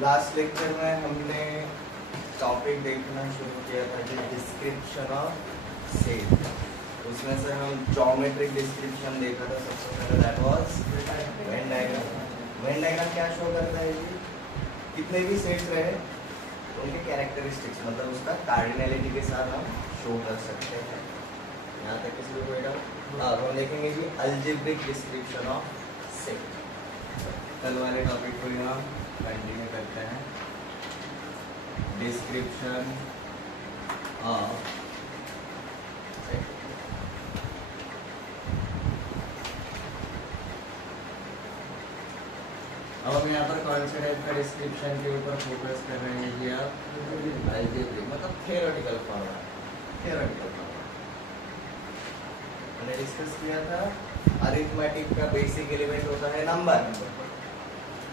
Last lecture में हमने topic देखना शुरू किया था कि डिस्क्रिप्शन ऑफ सेट। उसमें से हम ज्योमेट्रिक डिस्क्रिप्शन देखा था सबसे पहले, that was Venn diagram. Venn diagram क्या शो करता है जी? कितने भी सेट्स रहे उनके कैरेक्टरिस्टिक्स, मतलब उसका कार्डिनलिटी के साथ हम शो कर सकते हैं। यहाँ तक किसी को डाउट? अब हम देखेंगे जी अलजेब्रिक डिस्क्रिप्शन ऑफ सेट। कल वाले टॉपिक को यहाँ कंटिन्यू करते हैं। Description of set. अब हम यहाँ पर कौन से टाइप का डिस्क्रिप्शन के ऊपर फोकस कर रहे हैं जी? आप अलजेब्रिक मतलब थियोरेटिकल फॉर्मूला। थियोरेटिकल फॉर्मूला हमने डिस्कस किया था। अरिथमेटिक का बेसिक एलिमेंट होता है नंबर।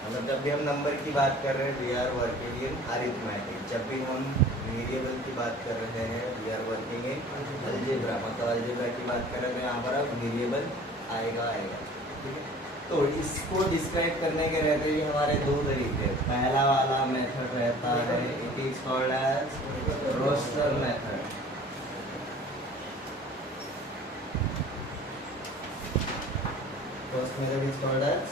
मतलब जब भी हम नंबर की बात कर रहे हैं we are working in arithmetic. जब भी हम वेरिएबल की बात कर रहे हैं we are working in algebra. मतलब अलजेब्रा की बात कर रहे हैं यहाँ पर अब वेरिएबल आएगा। ठीक है, तो इसको डिस्क्राइब करने के रहते हैं हमारे दो तरीके। पहला वाला मेथड रहता है it is called as roster method. First method is called as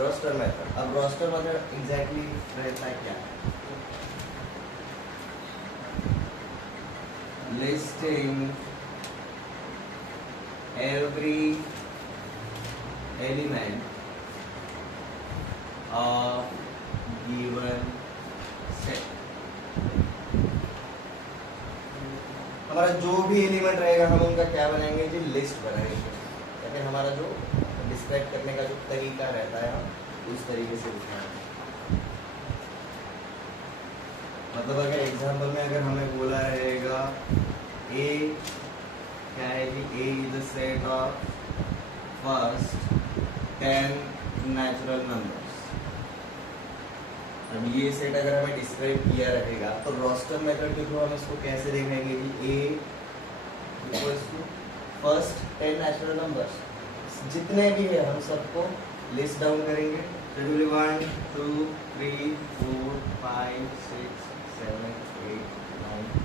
roster method. अब रोस्टर मेथड एग्जैक्टली रहता है क्या? Listing every element of given set। हमारा जो भी एलिमेंट रहेगा हम उनका क्या बनाएंगे जी? लिस्ट बनाएंगे। या फिर हमारा जो डिस्क्राइब करने का जो तरीका रहता है हम उस तरीके से लिखना है। मतलब अगर एग्जाम्पल में अगर हमें बोला रहेगा ए क्या है जी? A is a set of first 10 natural numbers. अब ये सेट अगर हमें डिस्क्राइब किया रहेगा तो रोस्टर मेथड के थ्रू हम इसको कैसे देखेंगे जी? A equals to first 10 natural numbers, जितने भी है हम सबको लिस्ट डाउन करेंगे। शेड्यूल 1 2 3 4 5 6 7 8 9।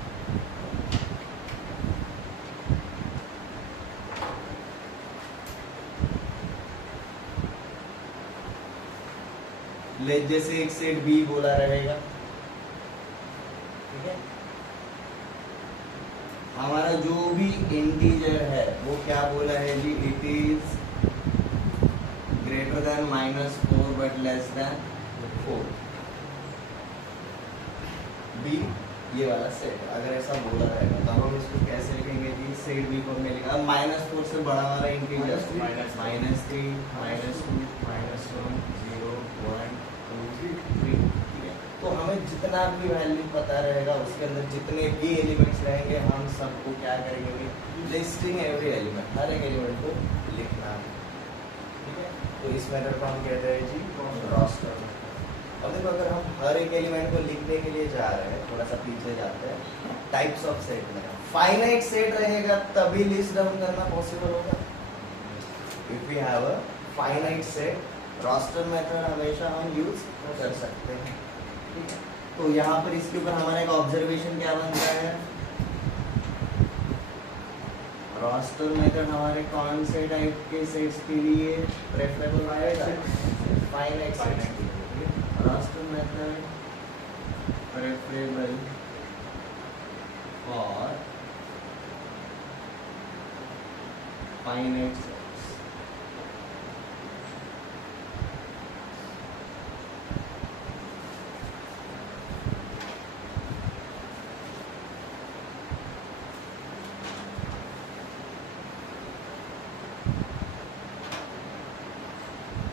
जैसे एक सेट बी बोला रहेगा, ठीक है, हमारा जो भी इंटीजर है वो क्या बोला है जी? It is greater than -4 but less than 4। B ये वाला सेट अगर ऐसा बोला रहेगा तो हम इसको कैसे लिखेंगे जी? सेट बी को हमने लिखा -4 से बड़ा वाला इंटीजर -3 -2 -1 0 1 2 3। तो हमें जितना भी वैल्यू पता रहेगा उसके अंदर जितने भी एलिमेंट्स रहेंगे हम सबको क्या करेंगे? लिस्टिंग एवरी एलिमेंट, हर एक एलिमेंट को लिखना है। ठीक है, तो इस मेथड को हम कहते हैं जी रोस्टर। अब देखो अगर हम हर एक एलिमेंट को लिखने के लिए जा रहे हैं, थोड़ा सा पीछे जाते हैं टाइप्स ऑफ सेट में। फाइनाइट सेट रहेगा तभी लिस्ट डाउन करना पॉसिबल होगा। If we have a finite set roster method हमेशा हम यूज कर सकते हैं। ठीक है, तो यहाँ पर इसके ऊपर हमारा एक ऑब्जर्वेशन क्या बनता है? रोस्टर मेथड हमारे कौन से टाइप के सेट्स के लिए प्रेफरेबल आएगा? फाइनाइट सेट्स के लिए roster method preferable for finite sets.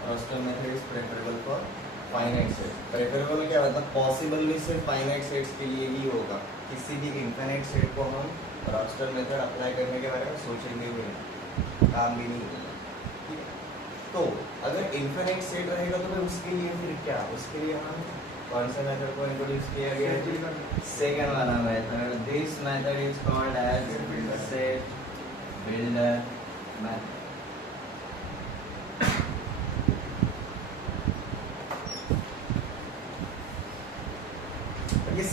Roster method is preferable for finite sets. Preferable में क्या मतलब? पॉसिबल भी सिर्फ फाइनाइट सेट्स के लिए ही होगा। किसी भी इनफाइनाइट सेट को हम रोस्टर मेथड अप्लाई करने के बारे में सोचेंगे भी नहीं, काम भी नहीं होगा। ठीक है, तो अगर इनफाइनाइट सेट रहेगा तो फिर उसके लिए फिर क्या? उसके लिए हम कौन से मेथड को इंट्रोड्यूस किया गया है? सेकंड वाला method. This method is called as set builder method.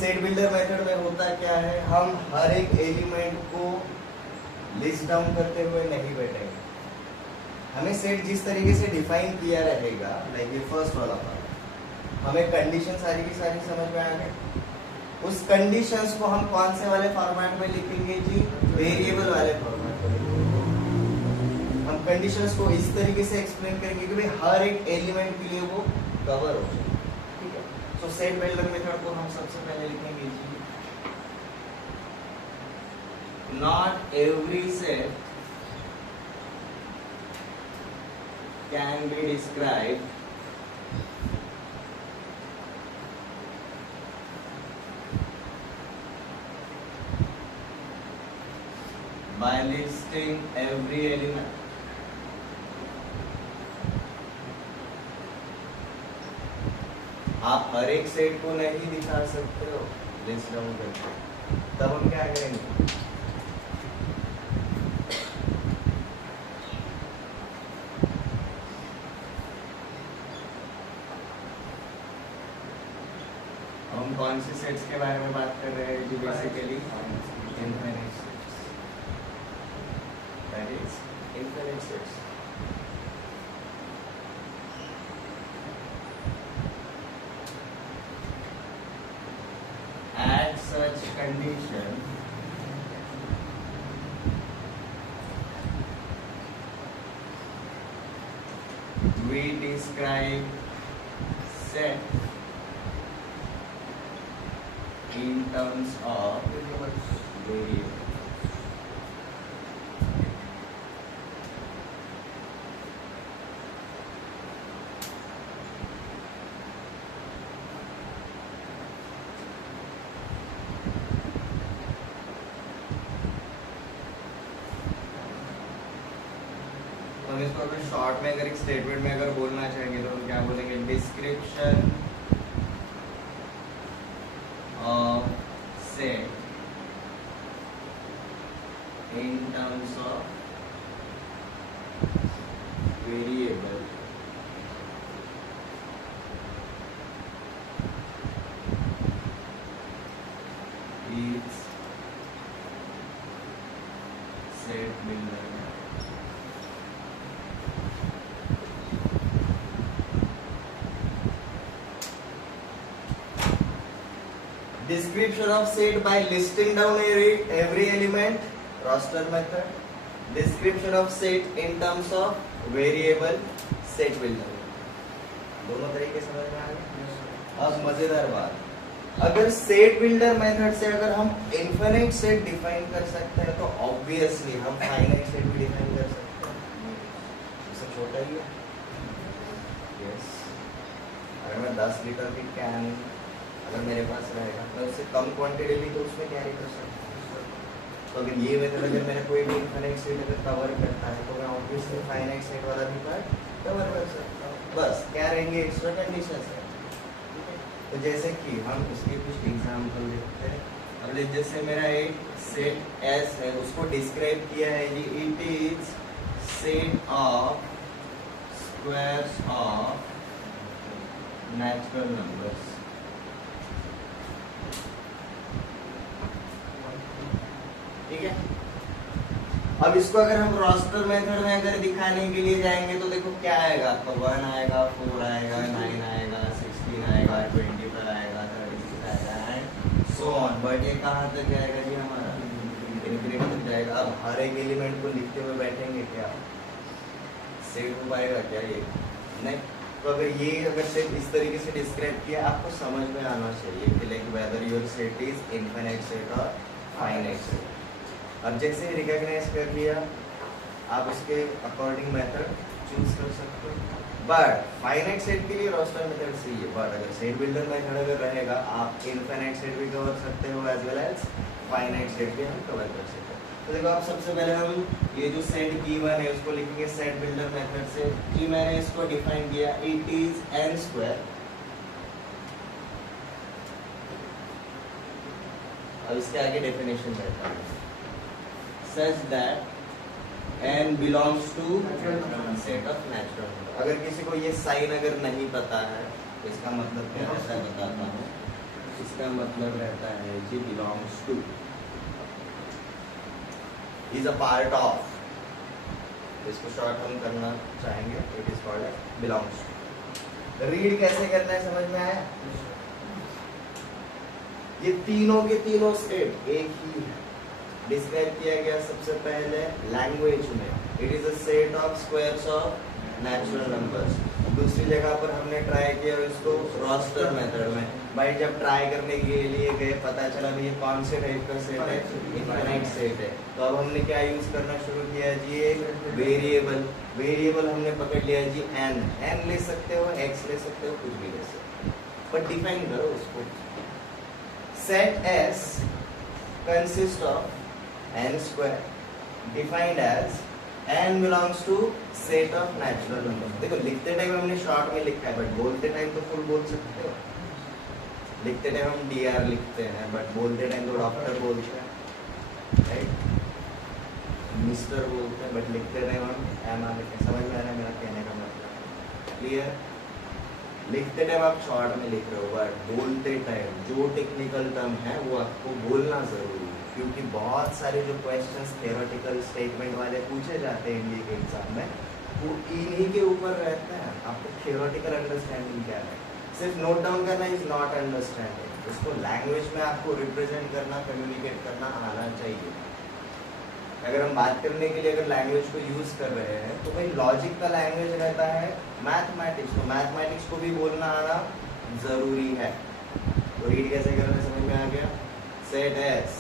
Set builder method में होता क्या है, हम हर एक एलिमेंट को लिस्ट डाउन करते हुए नहीं बैठेंगे। हमें सेट जिस तरीके से डिफाइन किया रहेगा, लाइक ये फर्स्ट वाला पार्ट, हमें कंडीशन सारी की सारी समझ में आ गई। उस कंडीशंस को हम कौन से वाले फॉर्मेट में लिखेंगे जी, वेरिएबल वाले फॉर्मेट में लिखेंगे। हम कंडीशंस को इस तरीके से एक्सप्लेन करेंगे कि भाई हर एक एलिमेंट के लिए वो कवर हो जाए, ठीक है। तो सेट बिल्डर मेथड को हम सबसे पहले लिखेंगे जी, not every set can be described by listing every element. आप हर एक सेट को नहीं दिखा सकते हो लिस्ट डाउन करके, तब हम क्या करेंगे, हम कौन सी सेट्स के बारे में बात कर रहे हैं जी, basically infinite sets, that is infinite sets. At such condition, we describe set in terms of variable. हम इसको अगर शॉर्ट में अगर एक स्टेटमेंट में अगर बोलना चाहेंगे तो हम क्या बोलेंगे, description of set in terms of variable is set builder. Description of set by listing down every element, roster method. Description of set in terms of variable, set builder. दोनों तरीके समझ में आ गए। अब मजेदार बात, अगर सेट बिल्डर मेथड से अगर हम इनफिनिट सेट डिफाइन कर सकते हैं तो ऑब्वियसली हम फाइनाइट सेट भी डिफाइन कर सकते हैं। इससे छोटा ही है। यस, अगर मैं 10 लीटर की कैन अगर मेरे पास रहेगा तो उससे कम क्वांटिटी ली तो उसमें कैरी कर सकता हूँ। तो अगर ये मेथड अगर मैंने कोई भी इनफिनिट सेट अगर कवर करता है तो मैं ऑब्वियसली फाइनाइट सेट वाला भी पार्ट कवर कर सकता हूँ। बस क्या रहेंगे, एक्स्ट्रा कंडीशंस है। तो जैसे कि हम इसके कुछ एग्जांपल देखते हैं। अब जैसे मेरा एक सेट एस है, उसको डिस्क्राइब किया है जी, it is set of squares of natural numbers. ठीक है। अब इसको अगर हम रोस्टर मेथड में अगर दिखाने के लिए जाएंगे तो देखो क्या आएगा, आपका 1 आएगा, 4 आएगा, 9 आएगा, 16 आएगा, 25 आएगा, 36 आएगा एंड सो ऑन। बट ये कहाँ तक जाएगा जी, हमारा इनफिनिट तक जाएगा। अब हर एक एलिमेंट को लिखते हुए बैठेंगे क्या, सेट हो पाएगा क्या ये? नहीं। तो अगर सेट इस तरीके से डिस्क्राइब किया, आपको समझ में आना चाहिए कि like whether your set is infinite set और फाइनाइट सेट। अब जैसे रिकॉग्नाइज कर लिया, आप इसके अकॉर्डिंग मेथड चूज कर सकते हो। बट फाइनाइट सेट के लिए रोस्टर मेथड सही है, बट अगर सेट बिल्डर मेथड अगर रहेगा, आप इनफिनिट सेट भी कवर सकते हो as well as finite set भी हम कवर कर सकते हैं। तो देखो, आप सबसे पहले हम ये जो सेट की1 है उसको लिखेंगे सेट बिल्डर मेथड से। कि मैंने इसको डिफाइन किया, इट इज n स्क्वायर। अब इसके आगे डेफिनेशन रहता है such that n belongs to set of natural number। अगर किसी को ये साइन अगर नहीं पता है तो इसका मतलब क्या होता है बताता हूँ। इसका मतलब रहता है जी belongs to, is a part of, इसको शॉर्ट हम करना चाहेंगे, it is called belongs to. Read कैसे करना है समझ में आया? ये तीनों के तीनों स्टेट एक ही है, डिस्क्राइब किया गया सबसे पहले लैंग्वेज में, it is a set of squares of natural numbers. दूसरी जगह पर हमने ट्राई किया इसको रोस्टर मेथड में, भाई जब ट्राई करने के लिए गए पता चला भी ये कौन से टाइप का सेट है, इनफाइनाइट सेट है, तो अब हमने क्या यूज करना शुरू किया जी, एक वेरिएबल हमने पकड़ लिया जी एन ले सकते हो, एक्स ले सकते हो, कुछ भी ले सकते हो, पर डिफाइन करो उसको। Set S consist of n square defined as n belongs to set of natural number. देखो लिखते टाइम हमने शॉर्ट में लिखा है, बट बोलते टाइम तो फुल बोल सकते हो। लिखते टाइम हम डीआर लिखते हैं, बट बोलते टाइम तो डॉक्टर बोलते हैं, राइट, मिस्टर बोलते हैं, बट लिखते टाइम हम एम आर लिखते हैं। समझ में आ रहा है मेरा कहने का मतलब? क्लियर? लिखते टाइम आप शॉर्ट में लिख रहे हो, बट बोलते टाइम जो टेक्निकल टर्म है वो आपको बोलना जरूरी है, क्योंकि बहुत सारे जो क्वेश्चंस थ्योरेटिकल स्टेटमेंट वाले पूछे जाते हैं इंडिया के एग्जाम में, वो इन्हीं के ऊपर रहता है। आपको थ्योरेटिकल अंडरस्टैंडिंग क्या है, सिर्फ नोट डाउन करना इज नॉट अंडरस्टैंडिंग, उसको लैंग्वेज में आपको रिप्रेजेंट करना, कम्युनिकेट करना आना चाहिए। अगर हम बात करने के लिए अगर लैंग्वेज को यूज कर रहे हैं तो भाई लॉजिक का लैंग्वेज रहता है मैथमेटिक्स, तो मैथमेटिक्स को भी बोलना आना जरूरी है। तो रीड कैसे करना है समझ में आ गया? सेट एस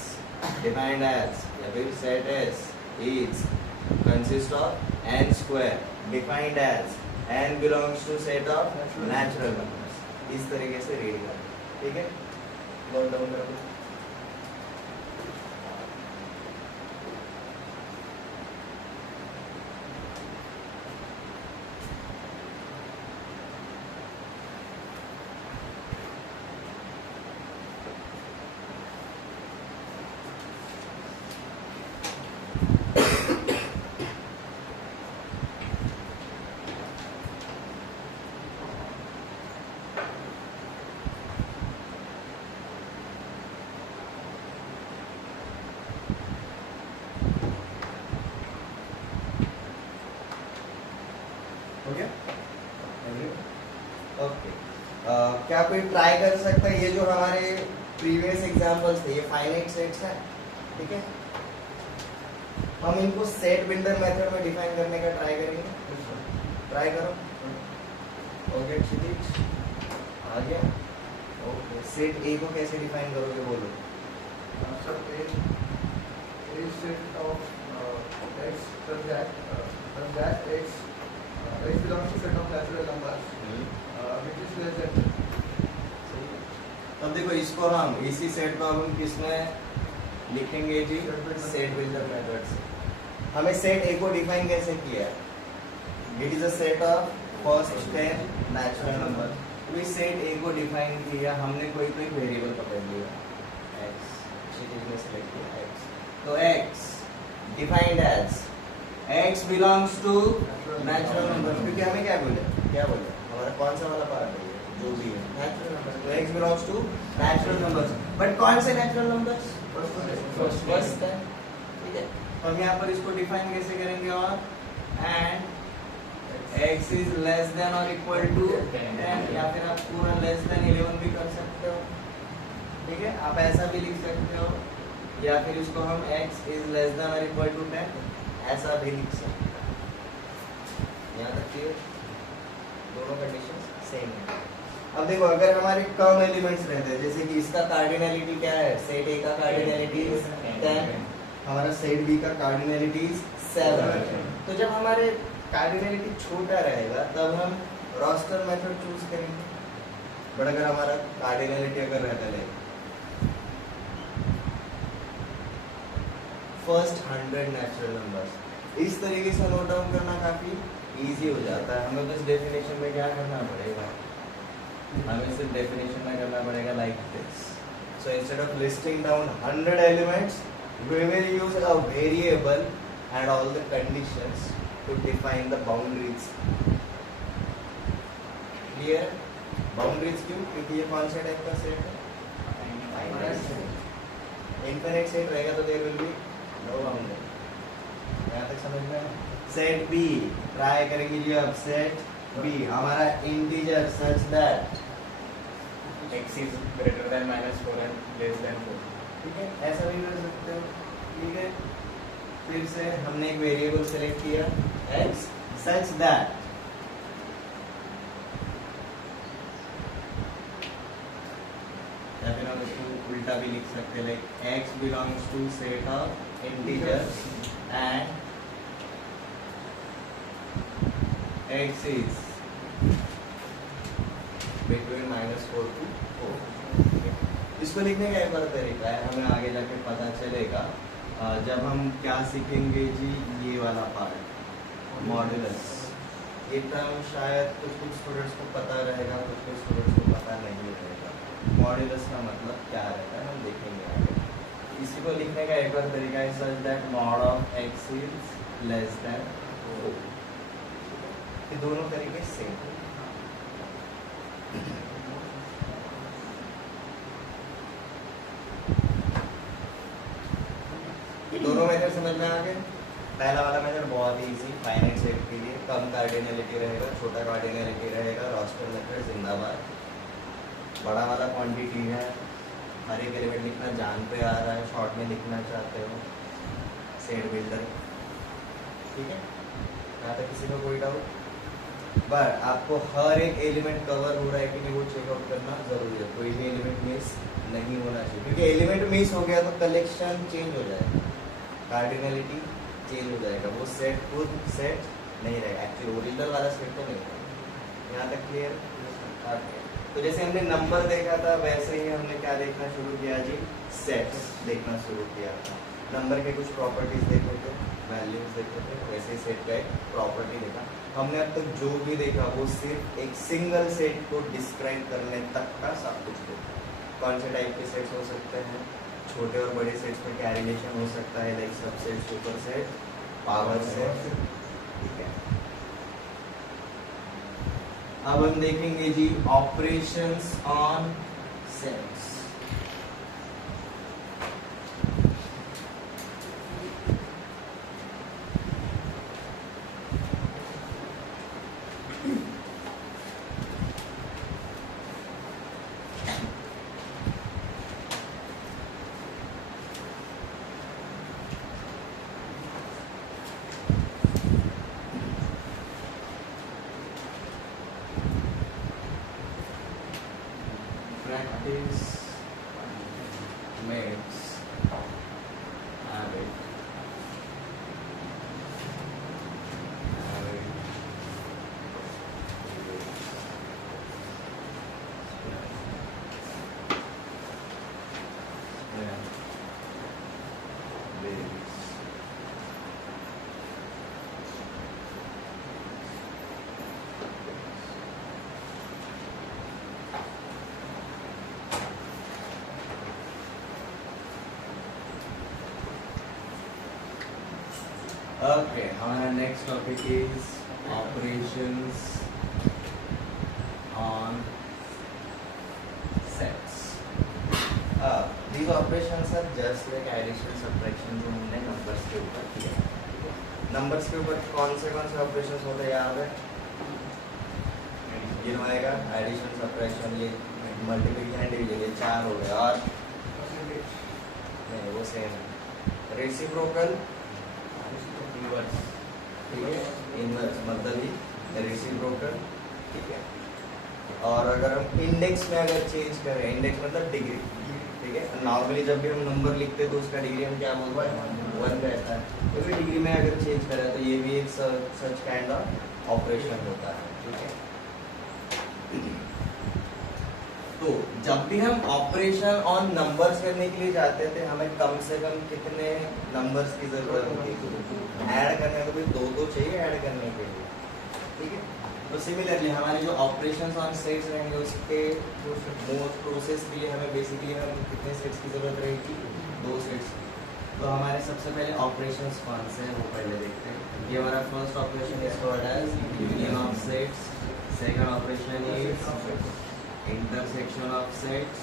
डिफाइंड एज, या फिर set S is consist of n square defined as n belongs to set of natural numbers. इस तरीके से रीड करना, ठीक है? नोट डाउन करो। क्या कोई ट्राई कर सकता है? ये जो हमारे प्रीवियस एग्जांपल्स थे ये फाइनाइट सेट्स हैं, ठीक है? हम इनको सेट बिल्डर मेथड में डिफाइन करने का ट्राई करेंगे। ट्राई करो। ओके क्षितिज आ गया। ओके सेट ए को कैसे डिफाइन करोगे बोलो? Sir A set of x such that x belongs to set of natural numbers which is less than 10. अब देखो इसको हम इसी सेट को हम किसमें लिखेंगे जी? सेट बिल्डर मेथड से। हमें सेट ए को डिफाइन कैसे किया है? It is a set of first 10 natural number. तो इस सेट ए को डिफाइन किया हमने, कोई तो एक वेरिएबल पकड़ लिया x, सेलेक्ट किया x, तो x defined as x belongs to natural number, क्योंकि हमें क्या बोले हमारा कौन सा वाला पार्ट है जो भी है नेचुरल नंबर, तो x belongs to natural numbers. But कौन से नेचुरल नंबर्स? फर्स्ट है, ठीक है? तो हम यहाँ पर इसको डिफाइन कैसे करेंगे? और and x is less than और इक्वल टू 10, या फिर आप पूरा लेस देन 11 भी कर सकते हो, ठीक है? आप ऐसा भी लिख सकते हो, या फिर इसको हम x इज लेस देन और इक्वल टू 10 ऐसा भी लिख सकते हो। यहाँ तक क्लियर? दोनों कंडीशंस सेम है। अब देखो अगर हमारे कम एलिमेंट्स रहते हैं, जैसे कि इसका कार्डिनलिटी क्या है? सेट ए का कार्डिनलिटी 10, हमारा सेट बी का कार्डिनलिटी 7। तो जब हमारे कार्डिनलिटी छोटा रहेगा तब हम रोस्टर मेथड चूज करेंगे, बट अगर हमारा कार्डिनलिटी अगर रहता है फर्स्ट 100 नेचुरल नंबर्स, इस तरीके से नोट डाउन करना काफी इजी हो जाता है। हमें बस डेफिनेशन में क्या करना पड़ेगा? हमें सिर्फ डेफिनेशन में करना पड़ेगा like this. So instead of listing down 100 elements, we will use a variable and all the conditions to define the boundaries. Clear? Boundaries क्यों? क्योंकि ये कौन से टाइप का सेट है? माइनस इनफिनिट सेट रहेगा तो there will be no boundary. यहाँ तक समझ में? सेट बी ट्राई करेंगे जी अब। सेट बी हमारा integer such that x is greater than -4 and less than 4. ठीक है, ऐसा भी कर सकते हो। ठीक है, फिर से हमने एक वेरिएबल सेलेक्ट किया x सच दैट या फिर हम इसको उल्टा भी लिख सकते हैं like x belongs to set of integers and x is between -4 to 4। इसको लिखने का एक और तरीका है, हमें आगे जाके पता चलेगा जब हम क्या सीखेंगे जी, ये वाला पार्ट मॉड्यूलस। ये टर्म शायद कुछ स्टूडेंट्स को पता रहेगा, कुछ स्टूडेंट्स को पता नहीं रहेगा। मॉड्यूलस का मतलब क्या रहता है हम देखेंगे आगे। इसी को लिखने का एक और तरीका है such that mod of x is less than 4। ये दोनों तरीके सेम। दोनों मेथड समझ में आ गए? पहला वाला मेथड बहुत ही इजी, फाइनाइट सेट के लिए कम कार्डिनलिटी रहेगा, छोटा कार्डिनलिटी रहेगा, रॉस्टर मेथड जिंदाबाद। बड़ा वाला क्वांटिटी है, हर एक एलिमेंट लिखना जान पे आ रहा है, शॉर्ट में लिखना चाहते हो, सेट बिल्डर। ठीक है, यहाँ तक किसी को कोई डाउट? बट आपको हर एक एलिमेंट कवर हो रहा है कि नहीं वो चेकआउट करना जरूरी है, कोई भी एलिमेंट मिस नहीं होना चाहिए, क्योंकि एलिमेंट मिस हो गया तो कलेक्शन चेंज हो जाएगा, कार्डिनलिटी चेंज हो जाएगा, वो सेट खुद सेट नहीं रहेगा, एक्चुअली ओरिजिनल वाला सेट तो नहीं रहेगा। यहाँ तक क्लियर? तो जैसे हमने नंबर देखा था वैसे ही हमने क्या देखना शुरू किया जी, सेट्स देखना शुरू किया था। नंबर के कुछ प्रॉपर्टीज देखे थे, वैल्यूज देखे थे, वैसे सेट का एक प्रॉपर्टी देखा। हमने अब तक जो भी देखा वो सिर्फ एक सिंगल सेट को डिस्क्राइब करने तक का सब कुछ देखा। कौन से टाइप के सेट्स हो सकते हैं, छोटे और बड़े सेट्स में क्या रिलेशन हो सकता है, like subset, super set, power set. ठीक है, अब हम देखेंगे जी operations on sets. Practice makes habit. Okay, हमारा next topic is operations on sets. These operations are just like addition, subtraction जो हमने numbers के ऊपर किया। Numbers के ऊपर कौन से operations होते हैं यहाँ पे? गिनवाएगा, addition, subtraction, ये multiplication and division, ये 4 हो गए। और नहीं वो same है। Reciprocal, इनवर्स, ठीक है, इनवर्स मतलब ही रेसिप्रोकल। ठीक है, और अगर हम इंडेक्स में अगर चेंज करें, इंडेक्स मतलब डिग्री। ठीक है, नॉर्मली जब भी हम नंबर लिखते हैं तो उसका डिग्री हम क्या बोलते हैं, 1 रहता है। तो फिर डिग्री में अगर चेंज करें तो ये भी एक सच काइंड ऑफ ऑपरेशन होता है। ठीक है, तो जब भी हम ऑपरेशन ऑन नंबर्स करने के लिए जाते थे हमें कम से कम कितने नंबर्स की जरूरत होती है, ऐड करने को भी 2 तो चाहिए ऐड करने के लिए। ठीक है, तो सिमिलरली हमारे जो ऑपरेशंस ऑन सेट्स रहेंगे उसके मोस्ट प्रोसेस के लिए हमें बेसिकली हमें कितने सेट्स की जरूरत रहेगी, 2 सेट्स। तो हमारे सबसे पहले ऑपरेशंस कौन से हैं वो पहले देखते हैं। ये हमारा first operation is called as union of sets, second operation is intersection of sets,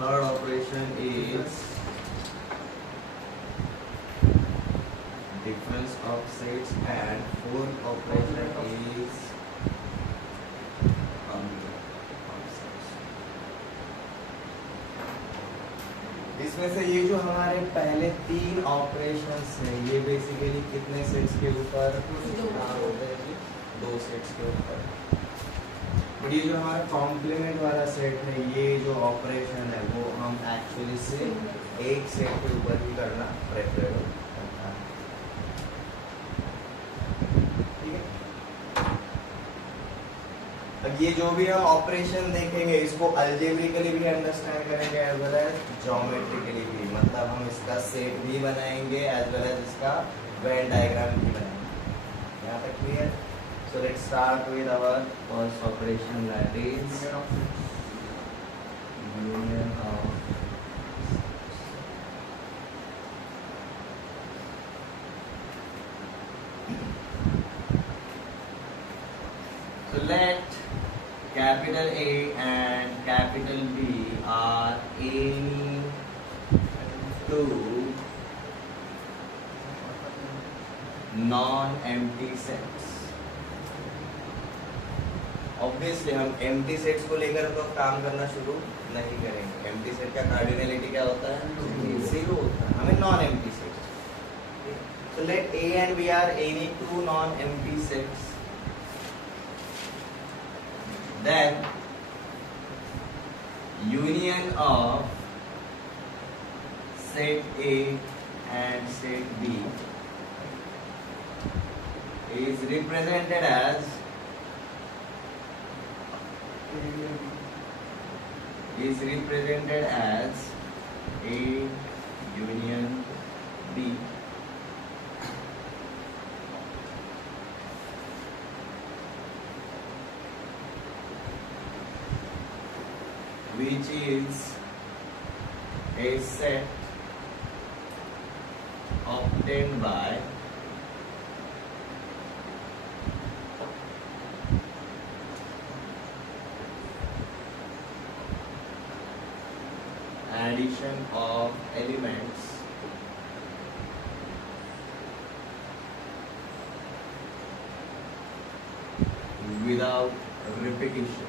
third operation is difference of sets, and fourth operation is complement of sets. इसमें से ये जो हमारे पहले 3 ऑपरेशंस हैं ये बेसिकली कितने सेट्स के ऊपर काम होते हैं जी? 2 सेट्स के ऊपर। और ये जो हमारा कॉम्प्लीमेंट वाला सेट है ये जो ऑपरेशन है वो हम एक्चुअली से एक सेट के ऊपर ही करना प्रेफर करता है। ठीक है, अब ये जो भी हम ऑपरेशन देखेंगे इसको अलजेब्रिकली भी अंडरस्टैंड करेंगे एज वेल एज ज्योमेट्रिकली भी, मतलब हम इसका सेट भी बनाएंगे एज वेल एज इसका वेन डायग्राम भी बनाएंगे। यहाँ तक clear? So let's start with our first operation, that is union of so let capital A and capital B are any two non-empty sets। Obviously हम empty sets को लेकर तो काम करना शुरू नहीं करेंगे। एम्प्टी सेट का कार्डिनलिटी क्या होता है? 0 होता है। हमें non empty sets. So let A and B are any two non-empty sets, then union of set A and set B is represented as A union B, which is a set obtained by addition of elements without repetition।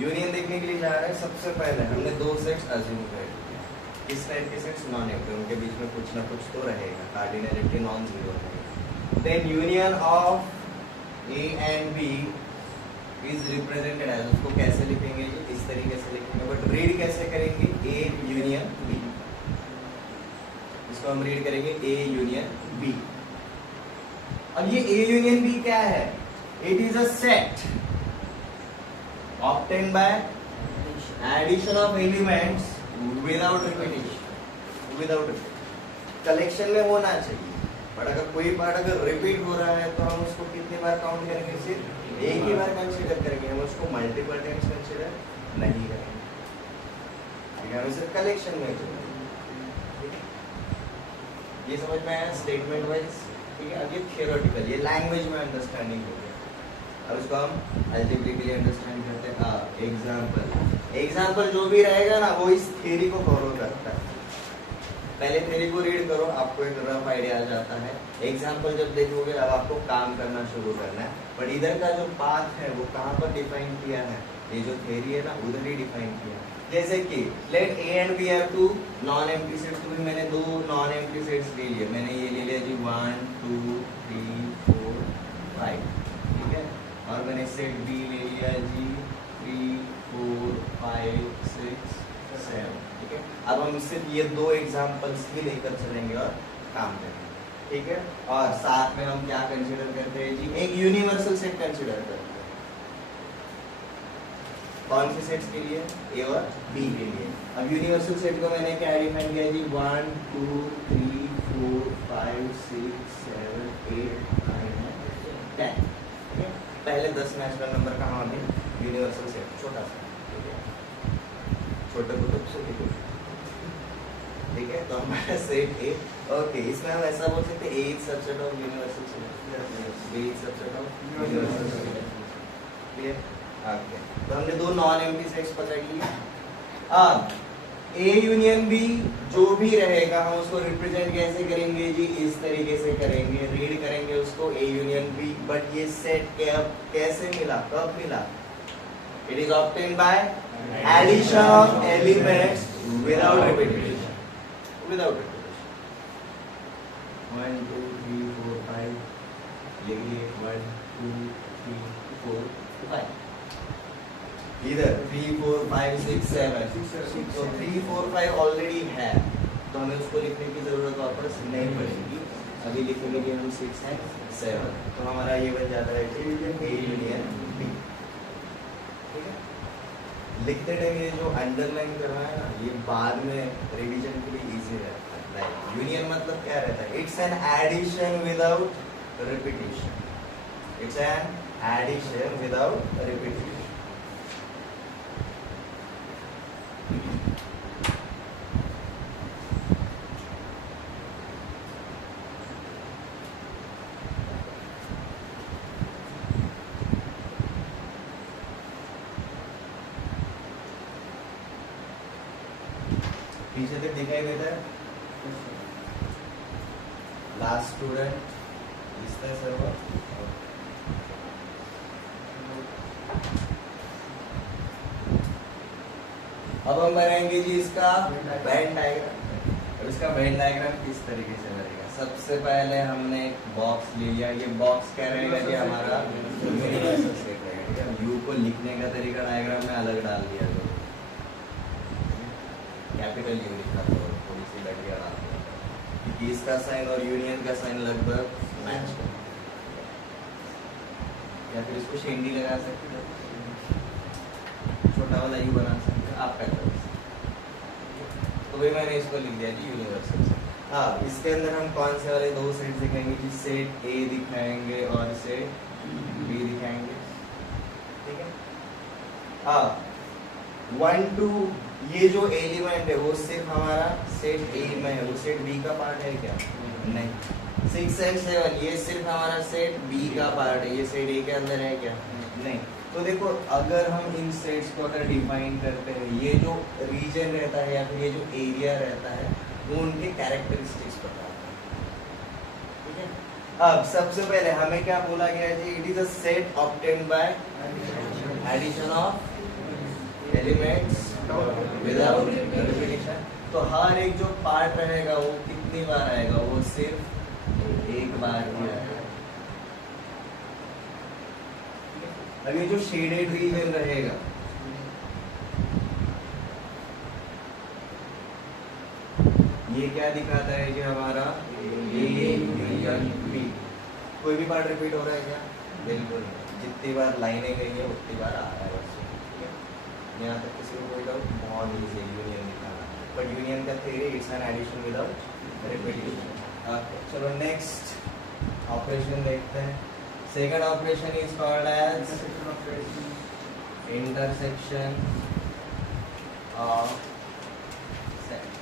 Union देखने के लिए जा रहे हैं। सबसे पहले हमने 2 sets assume कर लिया। किस टाइप के सेट्स? नॉन एम्प्टी, उनके बीच में कुछ ना कुछ तो रहेगा, कार्डिनलिटी नॉन जीरो रहेगा। Then union of A and B is represented as, उसको कैसे लिखेंगे जी? इस तरीके से लिखेंगे, बट रीड कैसे करेंगे? A यूनियन B, इसको हम रीड करेंगे A यूनियन B। अब ये A यूनियन B क्या है? It is a set obtained by addition of elements without repetition, without collection में होना चाहिए, बट अगर कोई पार्ट अगर रिपीट हो रहा है तो हम उसको कितनी बार काउंट करेंगे? सिर्फ एक ही बार कंसीडर करेंगे, हम उसको मल्टीपल टाइम्स कंसीडर नहीं करेंगे। ठीक है, हम सिर्फ कलेक्शन में चलेंगे। ये समझ में आया स्टेटमेंट वाइज? ठीक है, अब ये थियोरेटिकल, ये लैंग्वेज में अंडरस्टैंडिंग हो गया। अब इसको हम अलजेब्रिकली अंडरस्टैंड करते हैं। एग्जाम्पल जो भी रहेगा ना वो इस थ्योरी को फॉलो करता है। पहले थ्योरी को रीड करो, आपको एक रफ आइडिया आ जाता है। एग्जाम्पल जब देखोगे अब आपको काम करना शुरू करना है, बट इधर का जो पाथ है वो कहाँ पर डिफाइन किया है? ये जो थ्योरी है ना उधर ही डिफाइन किया है। जैसे कि let A and B are two non empty sets, तो भी मैंने 2 नॉन एम्प्टी सेट्स ले लिए। मैंने ये ले लिया जी 1 2 3 4 5, ठीक है, और मैंने सेट B ले लिया जी 3 4 5 6 7, ठीक है। अब हम सिर्फ ये 2 एग्जांपल्स ही लेकर चलेंगे और काम करेंगे, ठीक है। और साथ में हम क्या कंसीडर करते हैं जी? एक यूनिवर्सल सेट कंसीडर करते हैं। कौन से सेट्स के लिए? A और B के लिए। अब यूनिवर्सल सेट को मैंने क्या डिफाइन किया जी? 1 2 3 4 5 6 7 8 9 10, ठीक है। पहले 10 नेचुरल नंबर का हम यूनिवर्सल सेट, छोटा सा, ठीक है, छोटे को तो छोटे को, ठीक है, तो हमारा सेट ए, ओके, इसमें हम ऐसा बोल सकते हैं, A is subset of universal solution, B is subset of universal solution, clear? Okay, तो हमने दो नॉन एम्प्टी सेट्स पकड़ लिए। अब ए यूनियन बी जो भी रहेगा हम उसको रिप्रेजेंट कैसे करेंगे जी, इस तरीके से करेंगे, रीड करेंगे उसको ए यूनियन बी। बट ये सेट कैसे मिला, कब मिला? It is obtained by addition of elements without repetition, without repetition. 1 2 3 4 5 लिख लिए, 1 2 3 4 5, इधर 3 4 5 6 7, तो 3 4 5 ऑलरेडी है, तो हमें उसको लिखने की जरूरत वापस नहीं पड़ेगी। अभी लिखेंगे कि हम 6 है 7, तो हमारा ये बन जाता है ए यूनियन बी। ठीक है, लिखते टाइम ये जो अंडरलाइन करना है ना, ये बाद में रिवीजन के लिए इजी रहता है। यूनियन मतलब क्या रहता है? It's an addition without repetition, it's an addition without repetition. पीछे तक दिखाई देता है? लास्ट स्टूडेंट दिखता है सर्वर? अब हम बनाएंगे जी इसका वेन डायग्राम। और इसका वेन डायग्राम किस तरीके से बनेगा? सबसे पहले हमने एक बॉक्स ले लिया, ये बॉक्स क्या रहेगा कि हमारा यूनिवर्सल सेट रहेगा। ठीक है, यू को लिखने का तरीका डायग्राम में अलग डाल दिया, तो कैपिटल यू लिखा, तो थोड़ी सी लड़कियां डाल दिया कि इसका साइन और यूनियन का साइन लगभग मैच कर, या फिर इसको शेंडी लगा सकते हैं, छोटा वाला यू बना सकते हैं, आपका चॉइस। तो भाई मैंने इसको लिख दिया जी यूनिवर्सल सेट। हाँ, इसके अंदर हम कौन से वाले दो सेट दिखाएंगे जी? सेट ए दिखाएंगे और सेट बी दिखाएंगे। ठीक है, हाँ 1 2 ये जो एलिमेंट है वो सिर्फ हमारा सेट ए में है, वो सेट बी का पार्ट है क्या? नहीं। 6 एंड 7 ये सिर्फ हमारा सेट बी का पार्ट है, ये सेट ए के अंदर है क्या? नहीं। तो देखो, अगर हम इन सेट्स को अगर डिफाइन करते हैं, ये जो रीजन रहता है या फिर ये जो एरिया रहता है, वो उनके कैरेक्टरिस्टिक्स बताता है। ठीक है, अब सबसे पहले हमें क्या बोला गया जी? It is a set obtained by addition of elements without repetition. तो हर एक जो पार्ट रहेगा वो कितनी बार आएगा? वो सिर्फ एक बार ही आएगा। अब ये जो शेडेड रीजन रहेगा, ये क्या दिखाता है कि हमारा ए यूनियन बी। कोई भी पार्ट रिपीट हो रहा है क्या? बिल्कुल नहीं। जितनी बार लाइनें गई है उतनी बार आ रहा है बस। ठीक है, यहाँ तक किसी को कोई डाउट? बहुत ईजी है यूनियन दिखाना, बट यूनियन का theory it's an addition without repetition. चलो नेक्स्ट ऑपरेशन देखते हैं। Second operation is called as intersection of sets.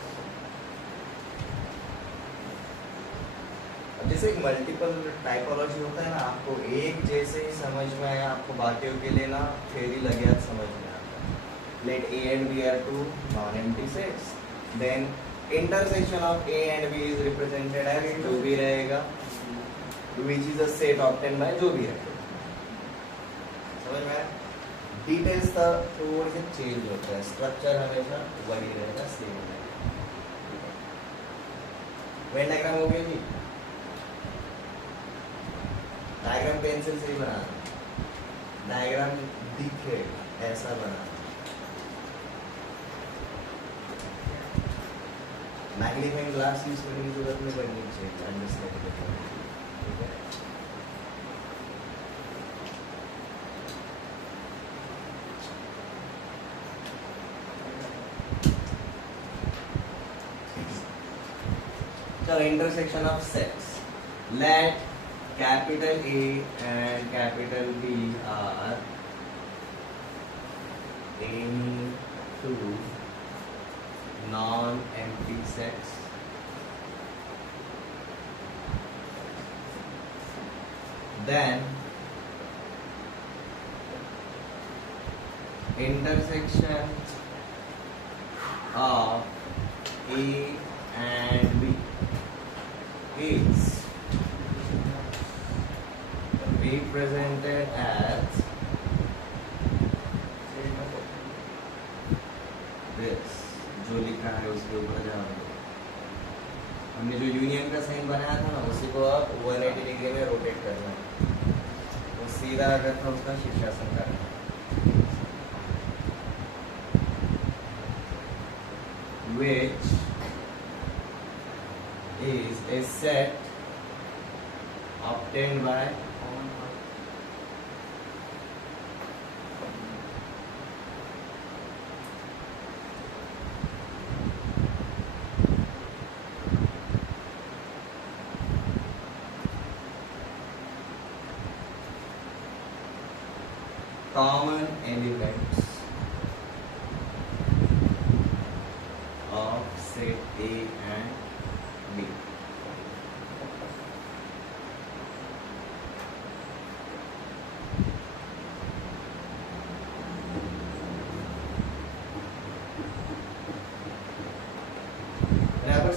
अब जैसे एक मल्टीपल टाइपोलॉजी होता है ना, आपको एक जैसे ही समझ में आया, आपको बाकियों के लिए ना थ्योरी लगे आप समझ में आता है। Let A and B are two non-empty sets. Then intersection of A and B is represented as जो भी रहेगा, which is a set obtained by जो भी है। समझ में आया? डिटेल्स का थोड़ी से चेंज होता है, स्ट्रक्चर हमेशा वही रहेगा, सेम रहेगा। वेन डायग्राम हो गया जी। डायग्राम पेंसिल से ही बनाना, डायग्राम दिखे ऐसा बनाना। मैग्नीफाइंग ग्लास यूज करने की जरूरत नहीं पड़नी चाहिए अंडरस्टैंड करने के लिए। So intersection of sets. Let capital A and capital B are any two non some empty sets. Then intersection of A and B is represented as this. जो लिखा है उसके ऊपर ध्यान दो। हमने जो यूनियन का साइन बनाया था ना, उसी को अब 180 डिग्री में रोटेट करना है। वो सीधा अगर था उसका शीर्षासन करना है। Which is a set obtained by common elements of set A and B.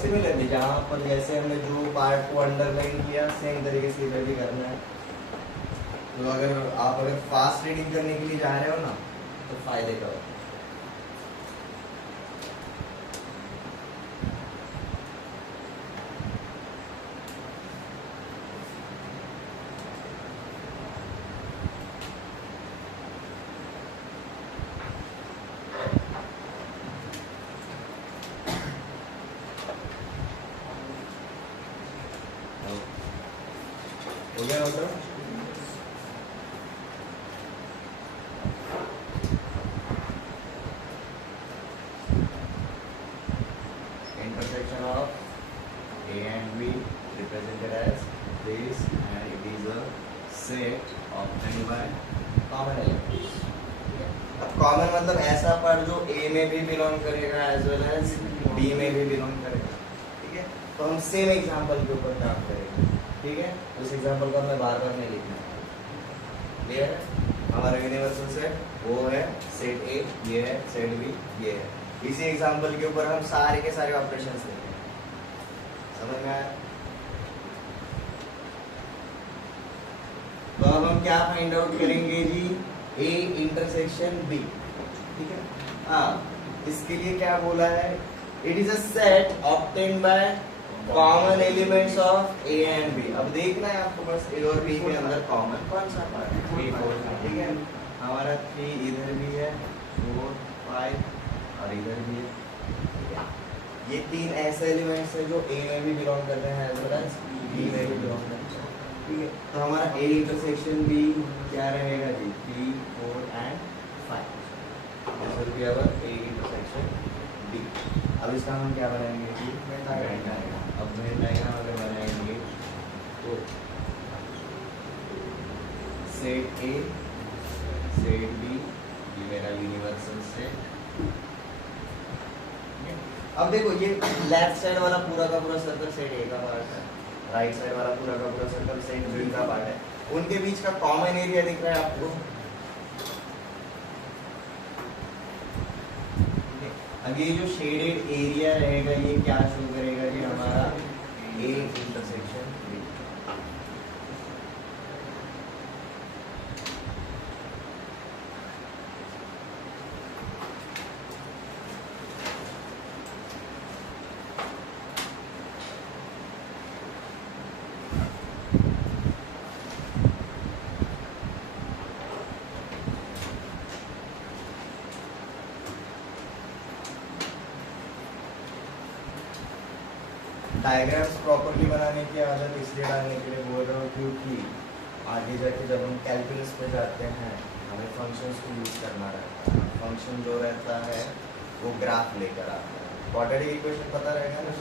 Similarly जहाँ पर जैसे हमने जो पार्ट को अंडरलाइन किया, सेम तरीके से इधर भी करना है। तो अगर फास्ट रीडिंग करने के लिए जा रहे हो ना, तो फायदे का हो। हो गया मतलब intersection of A and B represented as this, and it is a set obtained by common elements. अब common मतलब ऐसा पार्ट जो A में भी बिलोंग करेगा as well as B में भी बिलोंग करेगा। ठीक है, तो हम सेम एग्जांपल के ऊपर काम करेंगे। ठीक है, उस एग्जांपल को हमें बार बार नहीं लिखना है। क्लियर है? हमारा यूनिवर्सल सेट वो है सेट ए, ये है सेट बी, ये है। इसी एग्जांपल के ऊपर हम सारे के सारे ऑपरेशंस लिखेंगे। समझ में आया? तो अब हम क्या फाइंड आउट करेंगे जी? ए इंटरसेक्शन बी। ठीक है, हाँ, इसके लिए क्या बोला है? It is a set obtained by common elements of A and B. अब देखना है आपको बस ए और बी के अंदर कॉमन कौन सा पार्ट है? 3, 4, ठीक है, हमारा 3 इधर भी है, 4, 5 और इधर भी है। ठीक है, ये 3 ऐसे एलिमेंट्स हैं जो ए में भी बिलोंग करते हैं एज वेल एज बी में भी बिलोंग करते हैं। ठीक है, तो हमारा ए इंटरसेक्शन बी क्या रहेगा जी? 3, 4 and 5। This will be our A intersection B. अब इसका हम क्या बनाएंगे जी? Venn diagram. अब वेन डायग्राम अगर बनाएंगे तो सेट ए, सेट बी, ये मेरा यूनिवर्सल सेट। अब देखो ये लेफ्ट साइड वाला पूरा का पूरा सर्कल सेट ए का पार्ट है, राइट साइड वाला पूरा का पूरा सर्कल सेट बी का पार्ट है। उनके बीच का कॉमन एरिया दिख रहा है आपको? अब ये जो शेडेड एरिया रहेगा ये क्या शो करेगा जी? हमारा A intersection B. Diagrams properly बनाने की आदत इसलिए डालने के लिए बोल रहा हूँ क्योंकि आगे जाके जब हम कैलकुलस पे जाते हैं हमें फंक्शंस को यूज करना रहता है। फंक्शन जो रहता है वो ग्राफ लेकर आता है। क्वाड्रेटिक इक्वेशन पता रहेगा ना,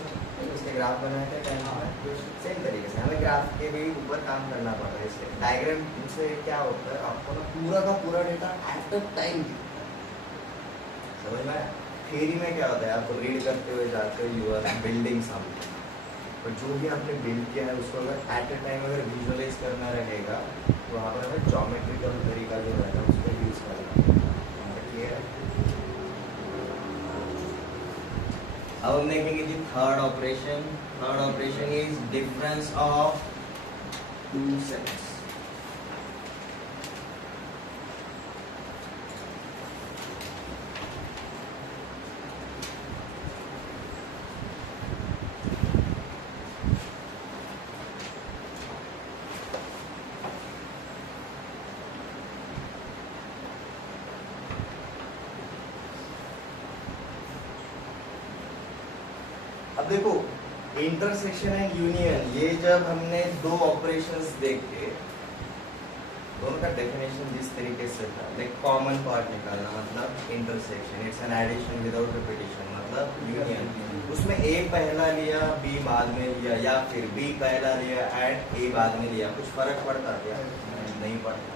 उसके ग्राफ बनाए थे टेंथ में। सेम तरीके से हमें ग्राफ के भी ऊपर काम करना पड़ता है। इसलिए डायग्राम से क्या होता है, आपको ना पूरा का पूरा डेटा एट अ टाइम समझ में आया? थ्योरी में क्या होता है, आप रीड करते हुए जाते हो, यू आर बिल्डिंग समथिंग, तो जो भी आपने बिल्ड किया है उसको अगर एट ए टाइम अगर विजुअलाइज करना रहेगा तो वहाँ पर हमें ज्योमेट्रिकल तरीका जो रहता है उसको यूज करना है। क्लियर है? अब हम देखेंगे जी third operation. Third operation is difference of two sets. अब देखो इंटरसेक्शन एंड यूनियन, ये जब हमने दो ऑपरेशंस देखे, दोनों का डेफिनेशन जिस तरीके से था, लाइक कॉमन पार्ट निकालना मतलब intersection, it's an addition without repetition मतलब यूनियन। उसमें ए पहला लिया बी बाद में लिया, या फिर बी पहला लिया एंड ए बाद में लिया, कुछ फर्क पड़ता क्या? नहीं पड़ता।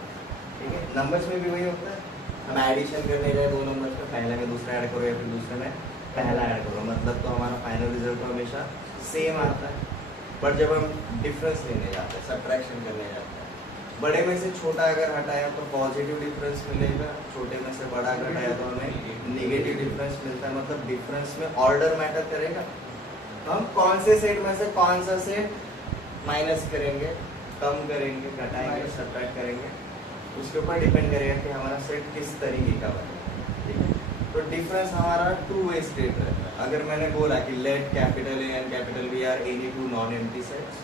ठीक है, नंबर्स में भी वही होता है, हम एडिशन करने जाए दो नंबर्स में, पहले में दूसरा ऐड करो या फिर दूसरे में पहला ऐड करो, मतलब तो हमारा फाइनल रिजल्ट हमेशा सेम आता है। बट जब हम डिफरेंस लेने जाते हैं, सब्ट्रैक्शन करने जाते हैं, बड़े में से छोटा अगर हटाया तो पॉजिटिव डिफरेंस मिलेगा, छोटे में से बड़ा घटाया तो हमें नेगेटिव डिफरेंस मिलता है। मतलब डिफरेंस में ऑर्डर मैटर करेगा। हम कौन से सेट में से कौन सा सेट माइनस करेंगे, कम करेंगे, घटाएंगे, सब्ट्रैक्ट करेंगे, उसके ऊपर डिपेंड करेगा कि हमारा सेट किस तरीके का बनेगा। ठीक है, तो डिफरेंस हमारा टू वे स्टेट रहता है। अगर मैंने बोला कि let capital A and capital B are any two non empty sets,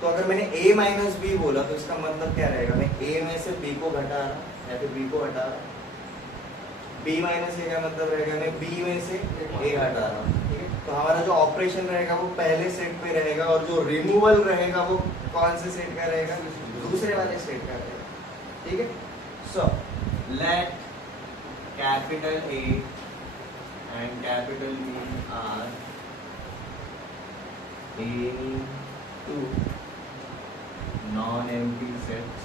तो अगर मैंने a माइनस बी बोला तो इसका मतलब क्या रहेगा, मैं a में से b को घटा रहा या फिर b को हटा रहा। b माइनस a का मतलब रहेगा मैं b में से a हटा रहा हूँ। ठीक है, तो हमारा जो ऑपरेशन रहेगा वो पहले सेट पे रहेगा, और जो रिमूवल रहेगा वो कौन से सेट का रहेगा, दूसरे वाले सेट का रहेगा। ठीक है, so let capital A and capital B are any two non-empty sets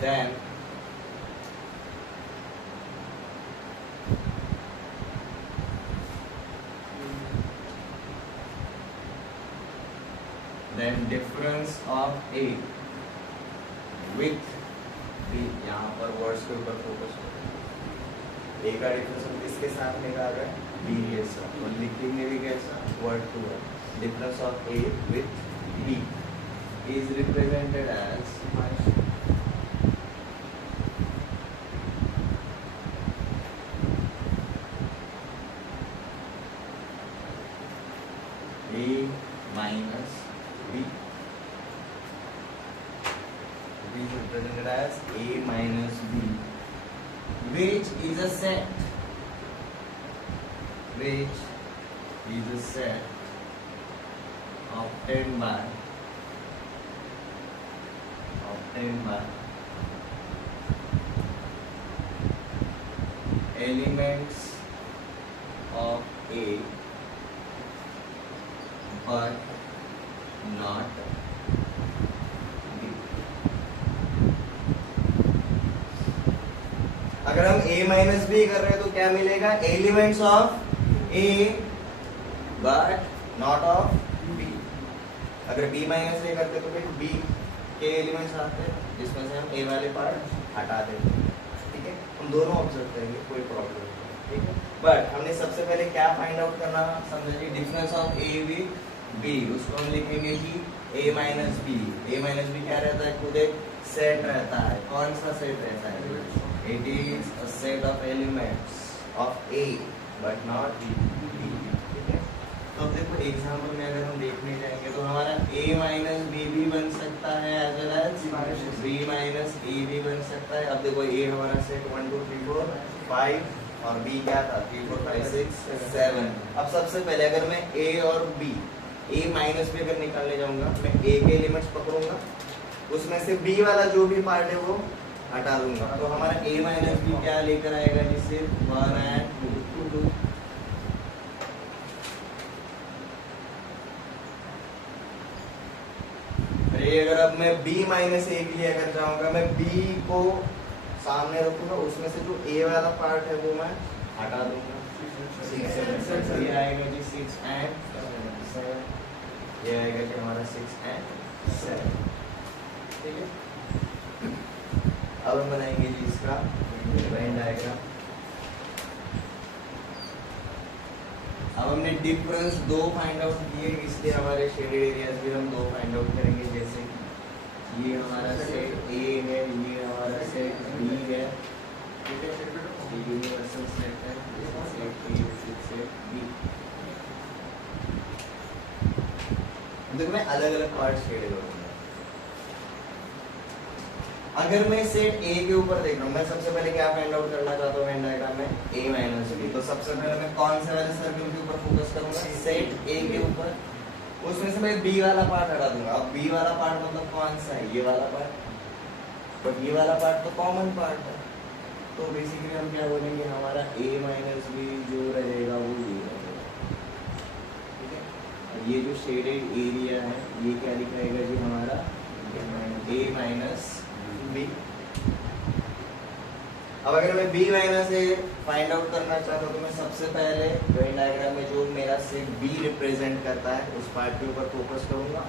then difference of A with B, यहाँ पर वर्ड्स के ऊपर फोकस करो। A का डिफरेंस हम किसके साथ निकाल रहे हैं, B के साथ, और लिखेंगे भी कैसा, word to word. Difference of A with B is represented as A minus B. B is represented as A minus B, which is a set, which is a set obtained by elements of A but not B. अगर हम A minus B कर रहे हैं तो क्या मिलेगा, elements of A but not of B। अगर B minus ए करते तो फिर B के एलिमेंट्स आते हैं, जिसमें से हम A वाले पार्ट हटा देते हैं। ठीक है, हम दोनों ऑब्जर्व करेंगे, कोई प्रॉब्लम नहीं। ठीक है, बट हमने सबसे पहले क्या फाइंड आउट करना, समझिए difference of A with B, उसको हम लिखेंगे कि A minus B. A minus B क्या रहता है, खुद एक सेट रहता है। कौन सा सेट रहता है, it is a set of elements of A but not B। ठीक है, तो अब देखो एग्जाम्पल में अगर हम देखने जाएंगे तो हमारा A माइनस बी भी बन सकता है as well as B minus A भी बन सकता है। अब देखो A हमारा सेट 1 2 3 4 5 और B क्या था 3 4 5 6 7। अब सबसे पहले अगर मैं A और B, A माइनस भी अगर निकालने जाऊंगा, मैं A के एलिमेंट्स पकड़ूंगा, उसमें से B वाला जो भी पार्ट है वो हटा दूंगा, तो हमारा A माइनस बी क्या लेकर आएगा, जिससे 1 and 2। ये अगर अब मैं b माइनस ए के लिए अगर जाऊंगा, मैं b को सामने रखूंगा, उसमें से जो a वाला पार्ट है वो मैं हटा दूंगा। 6 ये आएगा जी 6 एंड 7, ये आएगा जी हमारा 6 एंड 7। ठीक है, अब हम बनाएंगे जी इसका वेन डायग्राम। अब हमने डिफरेंस दो फाइंड आउट किए, इसलिए हमारे शेडेड एरियाज भी हम दो फाइंड आउट करेंगे। जैसे ये हमारा सेट ए है, ये हमारा सेट बी है, ठीक है, ये यूनिवर्सल सेट है, सेट ए सेट बी। देखो मैं अलग अलग पार्ट शेड करूंगा। अगर मैं सेट ए के ऊपर देख रहा हूँ, मैं सबसे पहले क्या फाइंड आउट करना चाहता हूँ वेन डायग्राम में, ए माइनस बी। तो सबसे पहले मैं कौन से वाले सर्कल के ऊपर फोकस करूंगा, सेट ए के ऊपर। उसमें से मैं बी वाला पार्ट हटा दूंगा। अब बी वाला पार्ट मतलब कौन सा है, ये वाला पार्ट, बट ये वाला पार्ट तो कॉमन पार्ट है। तो बेसिकली हम क्या बोलेंगे, हमारा ए माइनस बी जो रहेगा वो ये रहेगा। ठीक है, ये जो शेडेड एरिया है ये क्या दिखाएगा जी, हमारा ए माइनस बी। अब अगर मैं b माइनस ए फाइंड आउट करना चाहता हूँ, तो मैं सबसे पहले वेन डायग्राम में जो मेरा सेट b रिप्रेजेंट करता है उस पार्ट के ऊपर फोकस करूंगा,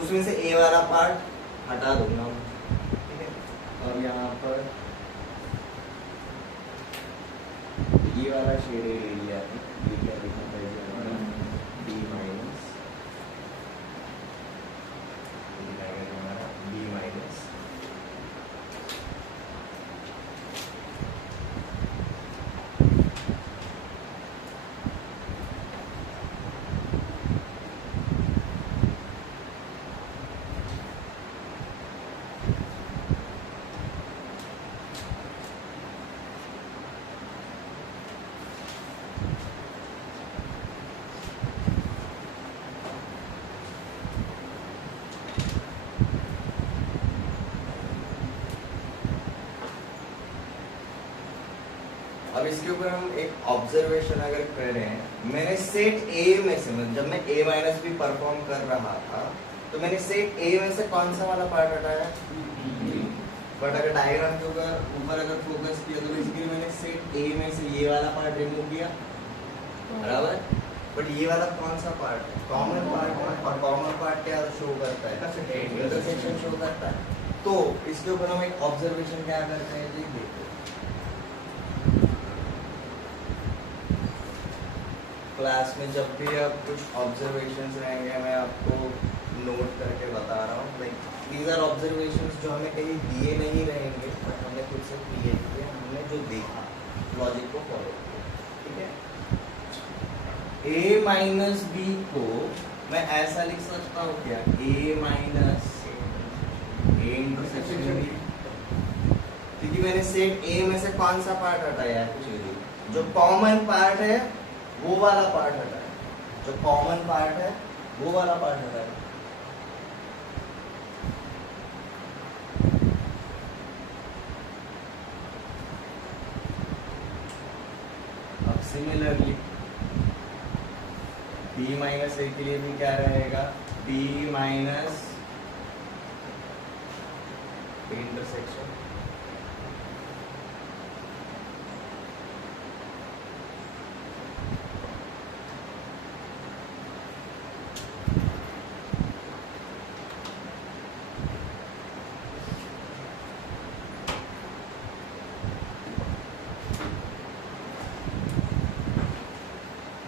उसमें से a वाला पार्ट हटा दूंगा। ठीक है, और यहाँ पर ये वाला शेडेड एरिया है, ये क्या लिखना पड़ेगा हमारा b माइनस, दिखाएगा हमारा b माइनस। अब इसके ऊपर हम एक ऑब्जर्वेशन अगर कर रहे हैं, मैंने सेट ए में से, जब मैं ए माइनस बी परफॉर्म कर रहा था तो मैंने सेट ए में से कौन सा वाला पार्ट हटाया, बट अगर डायग्राम के ऊपर अगर फोकस किया तो बेसिकली मैंने सेट ए में से ये वाला पार्ट रिमूव किया, बराबर। बट ये वाला कौन सा पार्ट है, कॉमन पार्ट है, और कॉमन पार्ट क्या शो करता है, इंटरसेक्शन शो करता है। तो इसके ऊपर हम एक ऑब्जर्वेशन क्या करते हैं जी, देखो क्लास में जब भी आप कुछ ऑब्जर्वेशंस रहेंगे मैं आपको नोट करके बता रहा हूँ। लाइक दीज आर ऑब्जर्वेशंस जो हमें कहीं दिए नहीं रहेंगे, बट हमने खुद से क्रिएट किए, हमने जो देखा लॉजिक को फॉलो किया। ठीक है, a माइनस बी को मैं ऐसा लिख सकता हूँ क्या, a minus A intersection B, क्योंकि मैंने सेट a में से कौन सा पार्ट हटाया, एक्चुअली जो कॉमन पार्ट है वो वाला पार्ट हटाया, जो कॉमन पार्ट है वो वाला पार्ट हटाया। अब सिमिलरली b माइनस ए के लिए भी क्या रहेगा, b माइनस इंटरसेक्शन।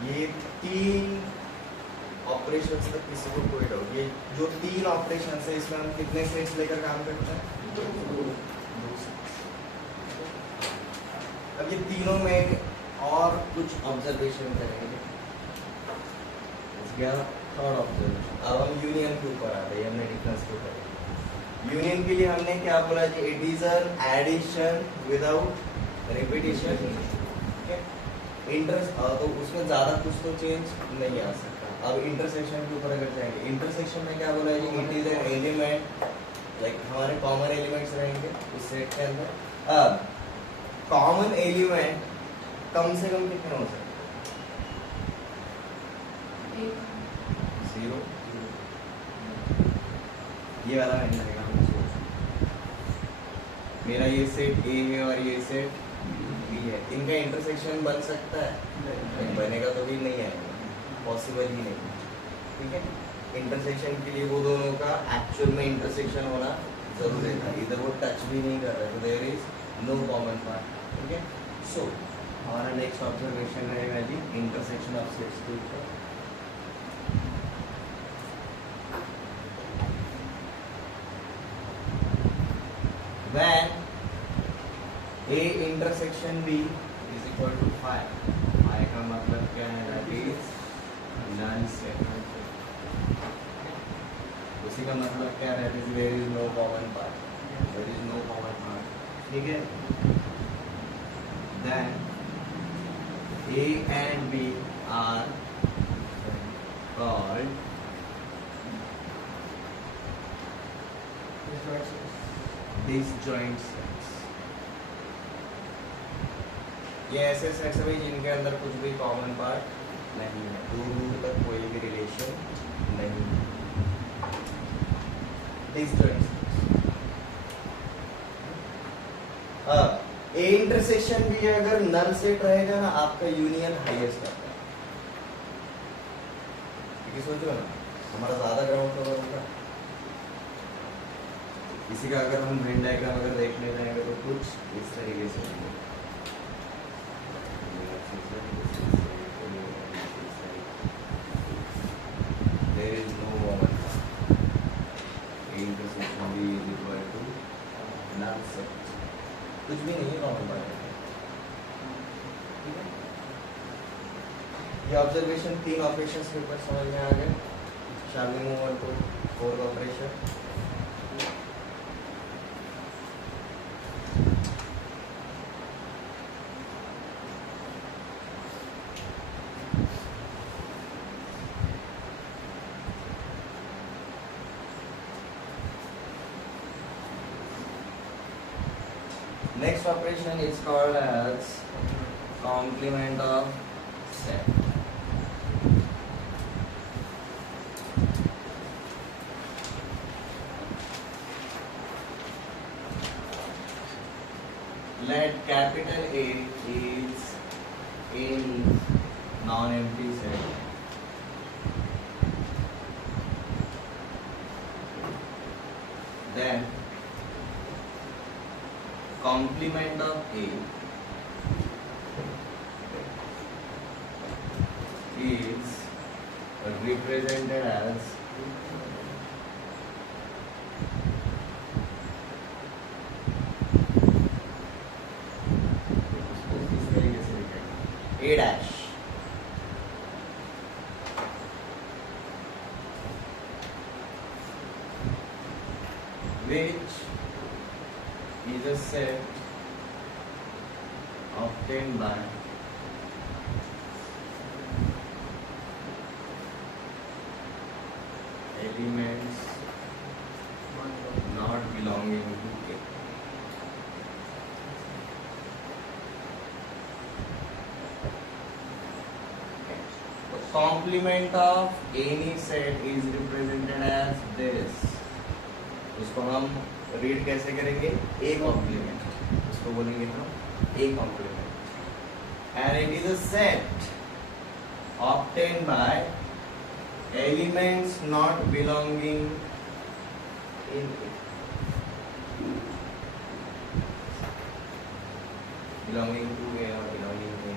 ये तीन ऑपरेशंस तक किसी को कोई डाउट, ये जो तीन ऑपरेशंस है इसमें हम कितने सेट्स लेकर काम करते हैं, दो सेट्स। अब ये तीनों में और कुछ ऑब्जर्वेशन करेंगे। थर्ड ऑब्जर्वेशन, अब हम यूनियन के ऊपर आते हैं, हमने डिफरेंस के ऊपर। यूनियन के लिए हमने क्या बोला जी, it is an addition without repetition. तो उसमें ज्यादा कुछ तो चेंज नहीं आ सकता। अब इंटरसेक्शन के ऊपर अगर जाएंगे, इंटरसेक्शन में क्या बोला जी, it is an element, like हमारे कॉमन एलिमेंट्स रहेंगे उस सेट के अंदर। अब कॉमन एलिमेंट कम से कम कितने हो सकते हैं, 0। ये वाला नहीं रहेगा, हम सोच मेरा ये सेट ए है और ये सेट बी है, इनका इंटरसेक्शन बन सकता है? नहीं बनेगा तो भी नहीं आएगा, पॉसिबल ही नहीं। ठीक है, इंटरसेक्शन के लिए वो दोनों का एक्चुअल में इंटरसेक्शन होना जरूरी था, इधर वो टच भी नहीं कर रहे, तो there is no common part. ठीक है, सो हमारा नेक्स्ट ऑब्जर्वेशन रहेगा जी इंटरसेक्शन ऑफ सेट्स के ऊपर। When A intersection B is equal to phi, phi का मतलब क्या है? That is none set। उसी का मतलब क्या है? There is no common part, there is no common part। ठीक है, then A and B are called disjoint sets। ये ऐसे सेट्स है जिनके अंदर कुछ भी कॉमन पार्ट नहीं है, दूर दूर तक कोई भी रिलेशन नहीं है। Disjoint sets. ए इंटरसेक्शन भी अगर नल सेट रहेगा ना, आपका यूनियन हाईएस्ट आता है। क्योंकि सोचो ना, हमारा ज्यादा ग्राउंड कवर होगा, इसी का अगर हम वेन डायग्राम अगर देखने जाएंगे तो कुछ इस तरीके से होगा। There is no common path। A intersection B is equal to null set। कुछ भी नहीं है कॉमन पार्ट। ठीक है, ये ऑब्जर्वेशन 3 ऑपरेशंस के ऊपर समझ में आ गए। Shall we move on to 4th operation? Next operation is called as complement of set। Let capital A is any non-empty set then complement of A is represented as A dash which is a set obtained by elements not belonging to A। Complement of any set is represented as this। उसको हम read कैसे करेंगे? A complement, उसको बोलेंगे हम A complement and it is a set obtained by elements not belonging in A। belonging to A or belonging to A।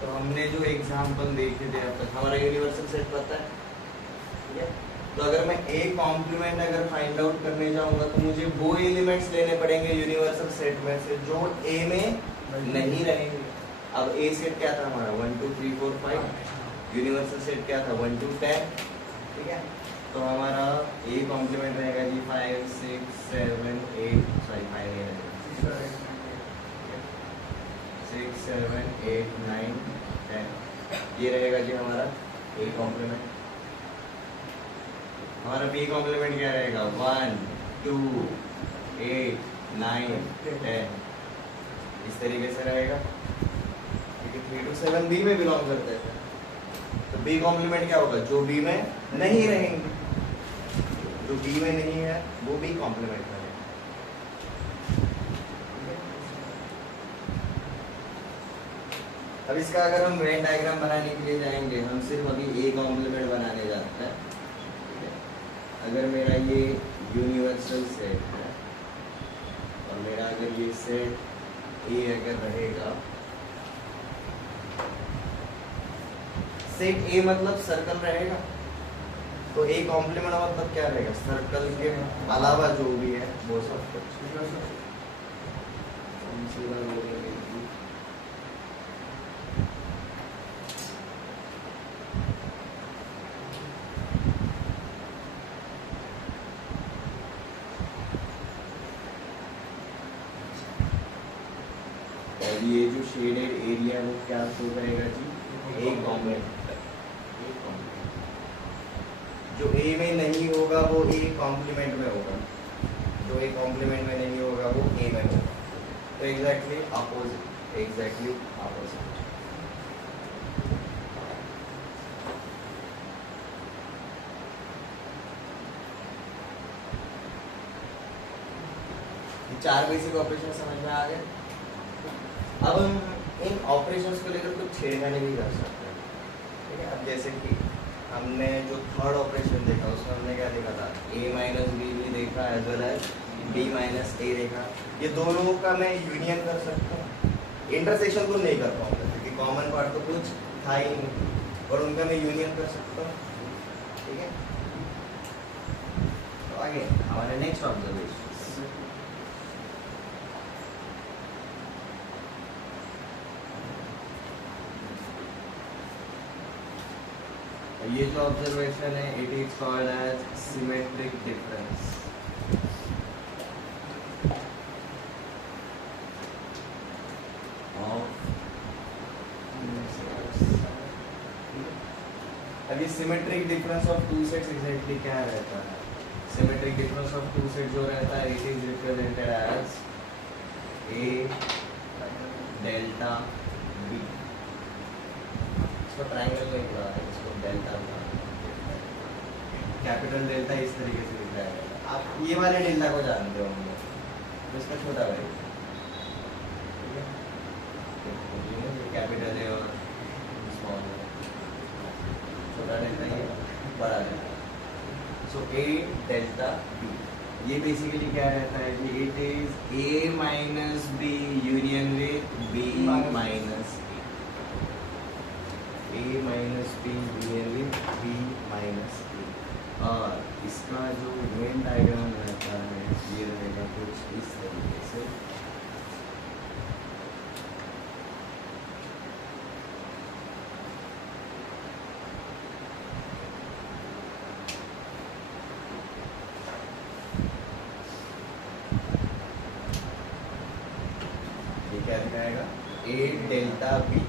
तो हमने जो एग्जाम्पल देखे थे अब तक, हमारा यूनिवर्सल सेट पता है, ठीक है? तो अगर मैं A कॉम्प्लीमेंट अगर फाइंड आउट करने जाऊंगा तो मुझे वो एलिमेंट्स लेने पड़ेंगे यूनिवर्सल सेट में से जो A में नहीं रहेंगे। अब A सेट क्या था हमारा 1 2 3 4 5, यूनिवर्सल सेट क्या था 1 2 10। ठीक है, तो हमारा A कॉम्प्लीमेंट रहेगा जी 5 6 7 8 सॉरी 5 नहीं रहेगा 6 7 8 9 10, ये रहेगा जी हमारा A कॉम्प्लीमेंट। हमारा B कॉम्प्लीमेंट क्या रहेगा 1 2 8 9 10, इस तरीके से रहेगा, क्योंकि 3 to 7 B में बिलोंग करते थे। तो बी कॉम्प्लीमेंट क्या होगा, जो बी में नहीं रहेंगे, जो बी में नहीं है वो बी कॉम्प्लीमेंट करेगा। अब इसका अगर हम वेन डायग्राम बनाने के लिए जाएंगे, हम सिर्फ अभी ए कॉम्प्लीमेंट बनाने जाते हैं, ठीक है। अगर मेरा ये यूनिवर्सल सेट है और मेरा अगर ये सेट ए अगर रहेगा, सेट ए मतलब सर्कल रहेगा, तो ए कॉम्प्लीमेंट मतलब क्या रहेगा, सर्कल के अलावा जो भी है वो सब कुछ। और ये जो शेडेड एरिया है वो क्या शो करेगा जी, ए कॉम्प्लीमेंट। जो ए में नहीं होगा वो ए कॉम्प्लीमेंट में होगा, जो ए कॉम्प्लीमेंट में नहीं होगा वो ए में होगा। तो एग्जैक्टली अपोजिट, एग्जैक्टली अपोजिट। चार बेसिक ऑपरेशन समझ में आ गए। अब हम इन ऑपरेशंस को लेकर कुछ छेड़खानी भी कर सकते हैं, ठीक है। अब जैसे कि हमने जो थर्ड ऑपरेशन देखा उसमें हमने क्या देखा था, a माइनस बी भी देखा as well as b minus A देखा। ये दोनों का मैं यूनियन कर सकता हूँ, इंटरसेक्शन को नहीं कर पाऊंगा क्योंकि कॉमन पार्ट तो कुछ था ही नहीं, और उनका मैं यूनियन कर सकता हूँ, ठीक है। तो आगे हमारे नेक्स्ट ऑब्जर्वेशन, ये जो ऑब्जर्वेशन है it is called as symmetric difference. अब ये symmetric difference of two sets exactly क्या रहता है, symmetric difference of two set जो रहता है it is represented as A delta B. इसको ट्रायंगल में लिखा है, इसको डेल्टा, कैपिटल डेल्टा इस तरीके से लिख रहा है। आप ये वाले डेल्टा को जानते होंगे, तो इसका छोटा भाई, ठीक है, कैपिटल है और स्मॉल है, छोटा डेल्टा ये बड़ा delta. So A delta B, ये बेसिकली क्या रहता है कि it is A minus B union with B minus A minus B union with B minus A. और इसका जो वेन डायग्राम रहता है ये रहेगा कुछ इस तरीके से। ये क्या दिखाएगा, ए डेल्टा बी,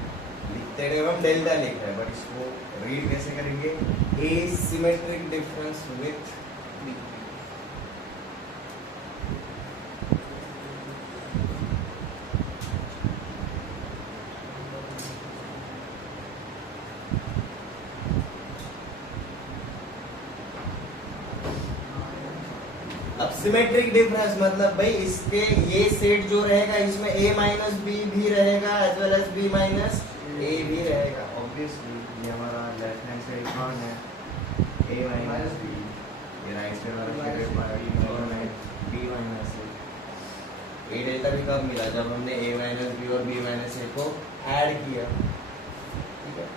लिखते रहे हम डेल्टा लिख रहे हैं बट इसको रीड कैसे करेंगे, ए सिमेट्रिक डिफरेंस विथ बी। अब सिमेट्रिक डिफरेंस मतलब भाई इसके ये सेट जो रहेगा इसमें a माइनस बी भी रहेगा as well as b minus A भी रहेगा। ऑब्वियसली ये हमारा लेफ्ट हैंड साइड कौन है, a माइनस बी, ये राइट साइड वाला शेडेड पार्ट कौन है, b minus A. a delta भी कब मिला, जब हमने a माइनस बी और b माइनस ए को ऐड किया, ठीक है।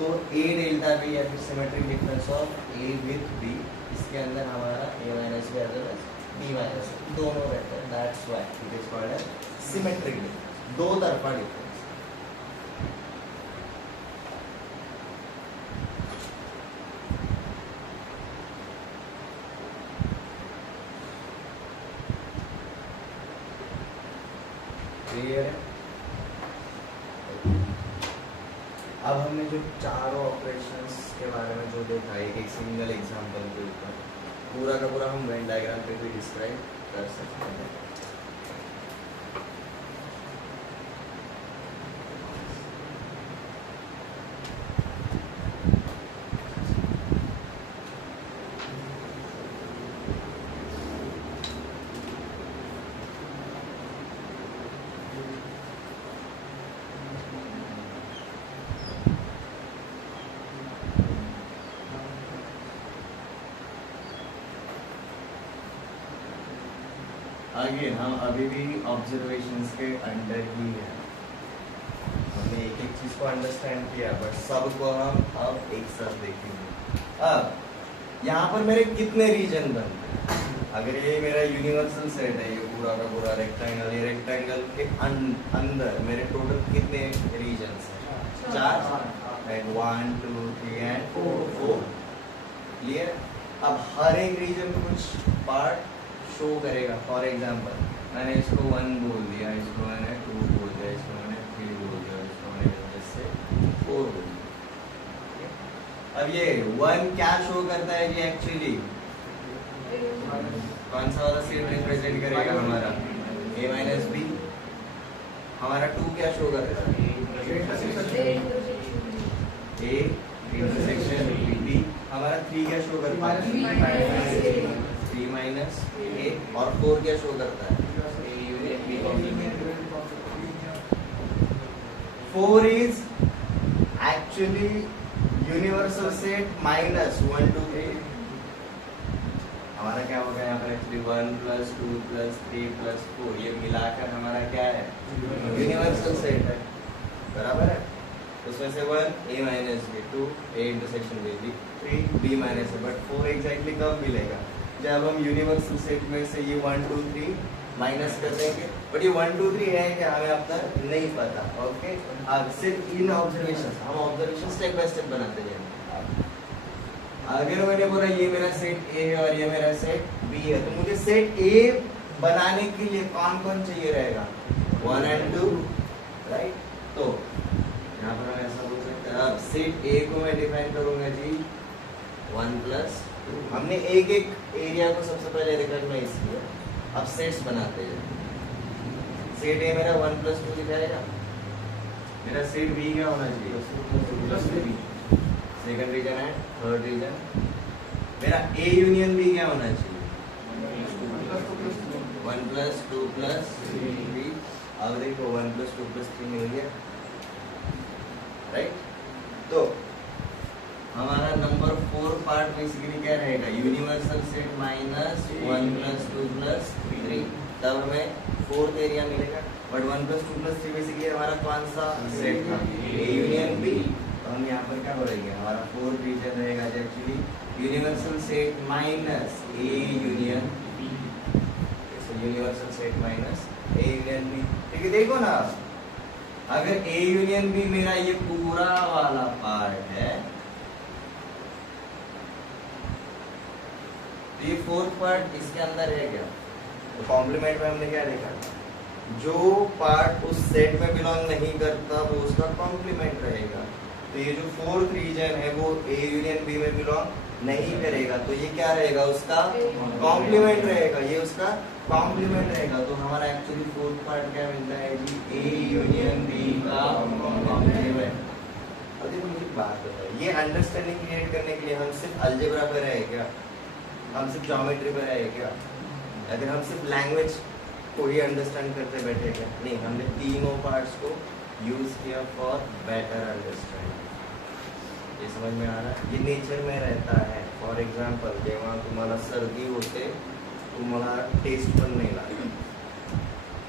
तो a डेल्टा बी या फिर symmetric difference of a with b, इसके अंदर हमारा a minus B as well as b minus A दोनों रहते हैं, that's why it is called as symmetric difference, दो तरफा डिफरेंस। क्लियर है। अब हमने जो चारों ऑपरेशंस के बारे में जो देखा है एक सिंगल एग्जांपल के ऊपर, पूरा का पूरा हम वेन डायग्राम पे भी डिस्क्राइब कर सकते हैं। अगेन हम अभी भी ऑब्जर्वेशंस के अंडर ही हैं, हमने एक एक चीज को अंडरस्टैंड किया, बट सबको हम अब एक साथ देखेंगे। अब यहाँ पर मेरे कितने रीजन बनते हैं? अगर ये मेरा यूनिवर्सल सेट है, ये पूरा का पूरा रेक्टेंगल, ये रेक्टेंगल के अंदर मेरे टोटल कितने रीजन्स हैं? 4, एंड 1 2 3 एंड 4। क्लियर? अब हर एक रीजन में कुछ पार्ट शो करेगा। फॉर एग्जांपल मैंने इसको 1 बोल दिया, इसको मैंने 2 बोल दिया, इसको मैंने 3 बोल दिया, इसको मैंने जैसे 4 बोल दिया। अब ये 1 क्या शो करता है जी एक्चुअली? कौन सा वाला सेट रिप्रेजेंट करेगा हमारा? a minus B. हमारा 2 क्या शो करता है? a intersection b। हमारा 3 क्या शो करता है? 3 माइनस a। और 4 क्या शो करता है? 4 is actually universal set minus 1 2 3। हमारा क्या होगा यहाँ पर एक्चुअली 1 + 2 + 3 + 4, ये मिलाकर हमारा क्या है? यूनिवर्सल सेट है, बराबर है। उसमें से 1 a minus b, 2 a intersection b, 3 b minus है। बट 4 एग्जैक्टली कब मिलेगा? जब हम यूनिवर्सल सेट में से ये 1 2 3 माइनस कर देंगे। बट ये 1 2 3 है कि हमें अब तक नहीं पता। ओके, अब सिर्फ इन ऑब्जर्वेशन, हम ऑब्जर्वेशन स्टेप बाय स्टेप बनाते जाएंगे। अगर मैंने बोला ये मेरा सेट A है और ये मेरा सेट B है, तो मुझे सेट A बनाने के लिए कौन कौन चाहिए रहेगा? 1 and 2, राइट? तो यहाँ पर हम ऐसा बोल सकते हैं, अब सेट A को मैं डिफाइन करूंगा जी 1 + 2। हमने एक एक एरिया को सबसे पहले रिकॉग्नाइज किया, अब सेट्स बनाते हैं। सेट A मेरा 1 + 2 दिखाएगा। मेरा सेट B क्या होना चाहिए? 2 + 3। सेकंड रीजन है, थर्ड रीजन। मेरा A यूनियन B क्या होना चाहिए? 1 + 2 + 3। अब देखो 1 + 2 + 3 मिल गया, राइट? तो हमारा नंबर 4 पार्ट बेसिकली क्या रहेगा? Universal set minus 1 + 2 + 3। तब हमें 4th एरिया मिलेगा। बट 1 + 2 + 3 बेसिकली हमारा कौन सा सेट था? A union B। तो हम यहाँ पर क्या हो रही है? हमारा 4th रीजन रहेगा actually universal set minus A union B। Universal set minus A union B। ठीक है, देखो ना, अगर A यूनियन B मेरा ये पूरा वाला पार्ट है, तो ये 4th पार्ट इसके अंदर है क्या? तो कॉम्प्लीमेंट में हमने क्या देखा? जो पार्ट उस सेट में बिलोंग नहीं करता वो उसका कॉम्प्लीमेंट रहेगा। तो ये जो 4th रीजन है वो A यूनियन B में बिलोंग नहीं करेगा, तो ये क्या रहेगा? उसका कॉम्प्लीमेंट रहेगा, ये उसका कॉम्प्लीमेंट रहेगा। तो हमारा एक्चुअली 4th पार्ट क्या मिलता है जी? A यूनियन B का कॉम्प्लीमेंट। अब देखो मुझे बात बताओ, ये अंडरस्टैंडिंग क्रिएट करने के लिए हम सिर्फ अलजेब्रा पर है क्या? हम सिर्फ ज्योमेट्री पर है क्या? अगर हम सिर्फ लैंग्वेज को ही अंडरस्टैंड करते बैठे क्या? नहीं, हमने तीनों पार्ट्स को यूज किया फॉर बेटर अंडरस्टैंडिंग। ये समझ में आ रहा है? ये नेचर में रहता है। फॉर एग्जांपल जेव्हा तुम्हाला सर्दी होते, तुम्हाला टेस्ट पण नहीं लगता,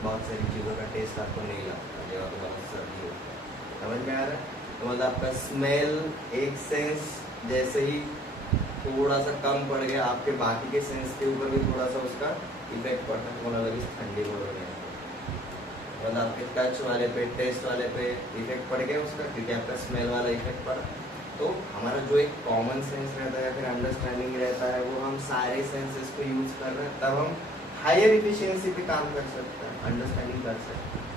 बहुत सारी चीज़ों का टेस्ट आपको नहीं लगता जेव्हा तुम्हाला सर्दी होती। समझ में आ रहा है? तो मतलब आपका स्मेल एक सेंस जैसे ही थोड़ा सा कम पड़ गया, आपके बाकी के सेंस के ऊपर भी थोड़ा सा उसका इफेक्ट पड़ता है। तुम्हाला लगी ठंडी बोल रही है, मतलब आपके टच वाले पे, टेस्ट वाले पे इफेक्ट पड़ गया उसका, क्योंकि आपका स्मेल वाला इफेक्ट पड़ा। तो हमारा जो एक कॉमन सेंस रहता है, फिर अंडरस्टैंडिंग रहता है, वो हम सारे सेंसेस को यूज कर रहे हैं, तब हम हायर इफिशियंसी पे काम कर सकते हैं, अंडरस्टैंडिंग कर सकते हैं।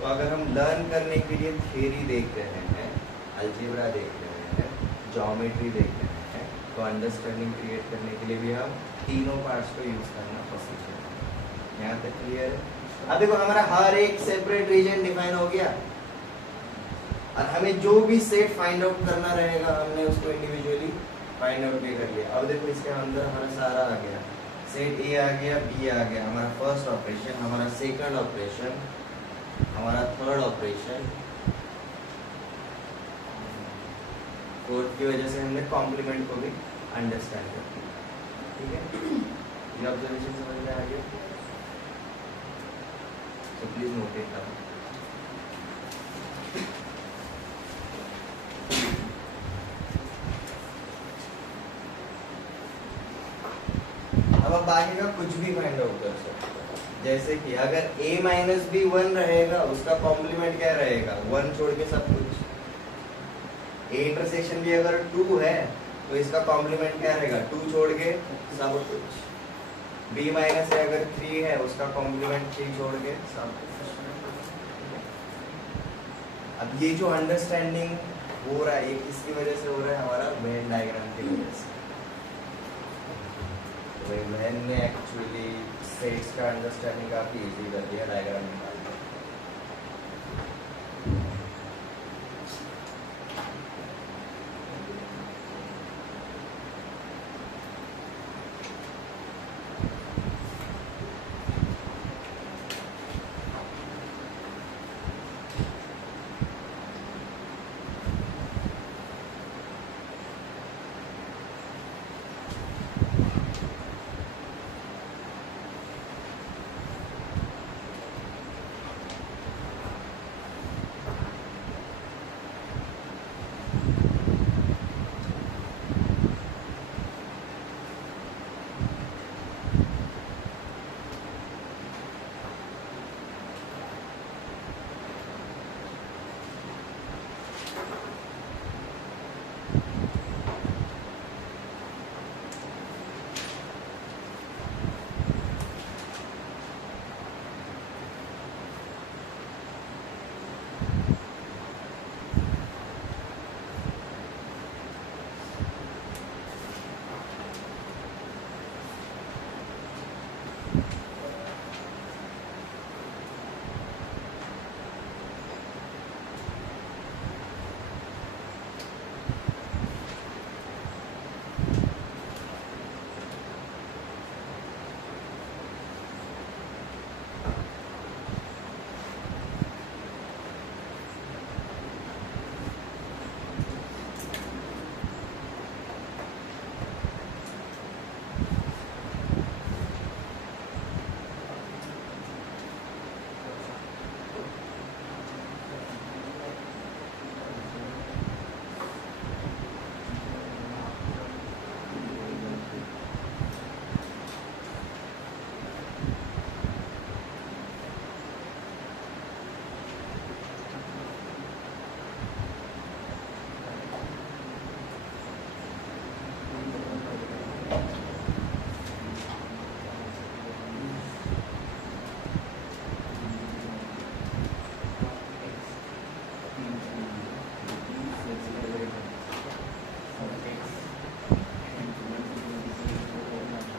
तो अगर हम लर्न करने के लिए थ्योरी देख रहे हैं, अलजेब्रा देख रहे हैं, ज्योमेट्री देख रहे हैं, तो अंडरस्टैंडिंग क्रिएट करने के लिए भी हम तीनों पार्ट्स को यूज करना पसंद करते हैं। यहाँ तक क्लियर है? अब देखो हमारा हर एक सेपरेट रीजन डिफाइन हो गया, और हमें जो भी सेट फाइंड आउट करना रहेगा हमने उसको इंडिविजुअली फाइंड आउट भी कर लिया। अब देखो इसके अंदर हमारा सारा आ गया, सेट A आ गया, B आ गया, हमारा फर्स्ट ऑपरेशन, हमारा सेकंड ऑपरेशन, हमारा थर्ड ऑपरेशन, फोर्थ की वजह से हमने कॉम्प्लीमेंट को भी अंडरस्टैंड कर लिया। ठीक है, ये ऑब्जर्वेशन समझ में आ गया? So please note it down. अब आप बाकी का कुछ भी फाइंड आउट कर सकते हो, जैसे कि अगर a माइनस बी 1 रहेगा उसका कॉम्प्लीमेंट क्या रहेगा, 1 छोड़ के सब कुछ। a इंटरसेक्शन भी अगर 2 है तो इसका कॉम्प्लीमेंट क्या रहेगा, 2 छोड़ के सब कुछ। b माइनस है अगर 3 है उसका कॉम्प्लीमेंट 3 छोड़ के सब कुछ। अब ये जो अंडरस्टैंडिंग हो रहा है ये किसकी वजह से हो रहा है, हमारा वेन डायग्राम की वजह से। वेन ने एक्चुअली सेट्स का अंडरस्टैंडिंग काफी इजी कर दिया डायग्राम निकाल के।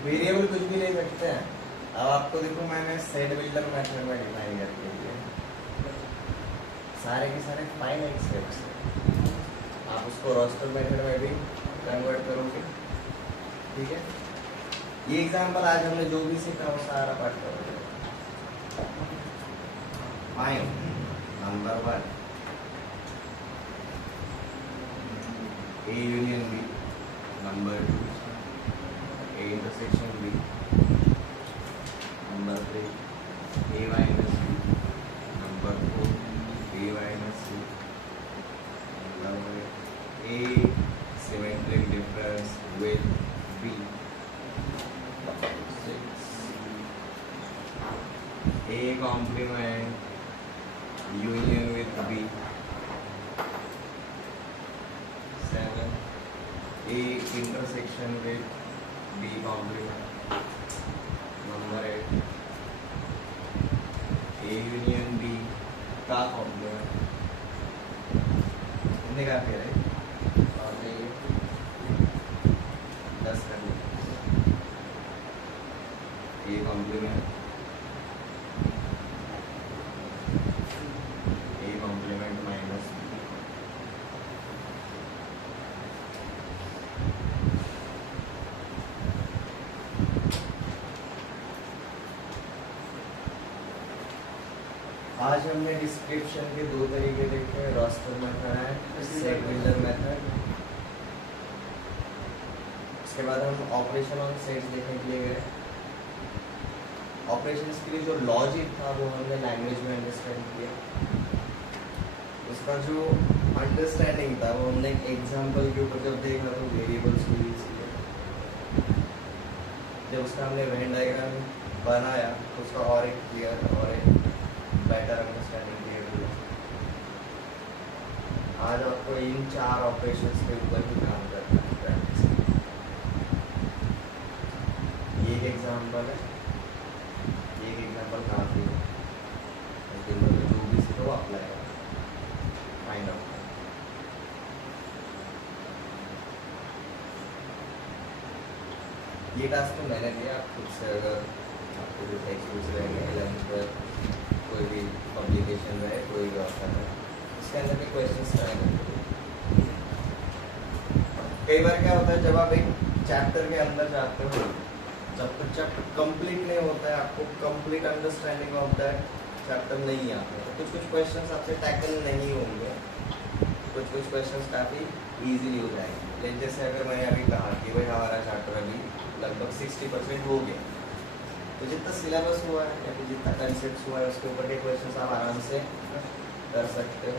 वेरिएबल कुछ भी ले सकते हैं। अब आपको देखो मैंने सेट बिल्डर मेथड में डिफाइन करके दिए सारे के सारे फाइनाइट सेट्स, आप उसको रोस्टर मेथड में भी कन्वर्ट करोगे। ठीक है, ये एग्जांपल आज हमने जो भी सीखा वो सारा पाठ करोगे। Find number 1 A union B, number 2 A intersection B, number 3 A minus B, number 4 B minus C, number A symmetric difference with B, 6 A complement union with B, 7 A intersection with B complement, number 8 A union B का complement। कितने का फिर है और ये 10 कर लो। A complement minus B। आज हमने डिस्क्रिप्शन के 2 तरीके देखे, रोस्टर मेथड है, सेट बिल्डर मेथड। उसके बाद हम ऑपरेशन ऑन सेट्स देखने के लिए गए। ऑपरेशंस के लिए जो लॉजिक था वो हमने लैंग्वेज में अंडरस्टैंड किया। उसका जो अंडरस्टैंडिंग था वो हमने एक एग्जाम्पल के ऊपर जब देखा तो वेरिएबल्स को यूज किया। जब उसका हमने वेन डायग्राम बनाया तो उसका और एक क्लियर और एक बेटर अंडरस्टैंडिंग क्रिएट हुआ। आज आपको इन 4 ऑपरेशंस के ऊपर ही काम करना है प्रैक्टिस। ये एक एग्जाम्पल है, ये एक एग्जाम्पल काफ़ी है, लेकिन जो भी सीखो अप्लाई करो, फाइंड आउट। ये टास्क तो मैंने दिया, आप खुद से अगर आपको जो टेक्स्ट बुक्स रहेंगे 11th पर कोई भी पब्लिकेशन रहे, कोई भी ऑप्शन है, इसके अंदर के क्वेश्चंस रहेंगे। कई बार क्या होता है जब आप एक चैप्टर के अंदर जाते हो, जब तक चैप्टर कंप्लीट नहीं होता है, आपको complete understanding of that chapter नहीं आता है, तो कुछ क्वेश्चंस आपसे टैकल नहीं होंगे, कुछ क्वेश्चंस काफ़ी इजीली हो जाएंगे। लेकिन जैसे अगर मैंने अभी कहा कि भाई हमारा चैप्टर अभी लगभग 60% हो गया, तो जितना सिलेबस हुआ है या फिर जितना कंसेप्ट हुआ है उसके ऊपर के क्वेश्चंस आप आराम से कर सकते हो।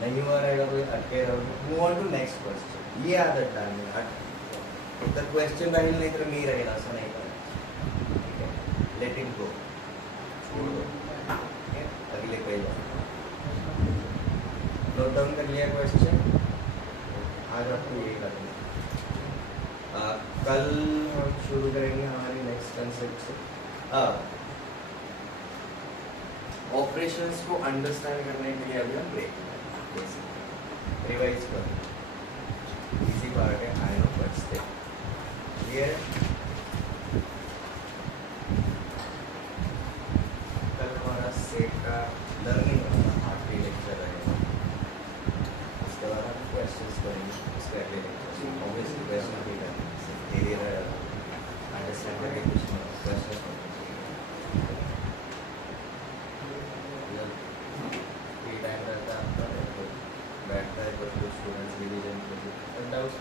नहीं हुआ रहेगा तो अटके रहोगे। Move on to next question. ये आदत डालनी है, तर क्वेश्चन राहील नाही तर मी राहील असं नाही करायचं, ठीक है। लेट इट गो, छोड़ दो, ठीक है। अगले पेज नोट डाउन कर लिया क्वेश्चन। आज आपको यही करना है। कल हम शुरू करेंगे हमारी नेक्स्ट कंसेप्ट से। ऑपरेशंस को अंडरस्टैंड करने के लिए अभी हम ब्रेक रिवाइज कर, इजी पार्ट है, I know but still clear. कल हमारा सेट का लर्निंग आखिरी लेक्चर रहेगा, उसके बाद हम क्वेश्चंस करेंगे उसके अगले लेक्चर। ऑब्वियसली क्वेश्चन भी करेंगे, धीरे अंडरस्टैंड करके कुछ क्वेश्चन फ्री टाइम रहता है आपका, बैठता है कुछ स्टूडेंट्स रिविजन डाउट्स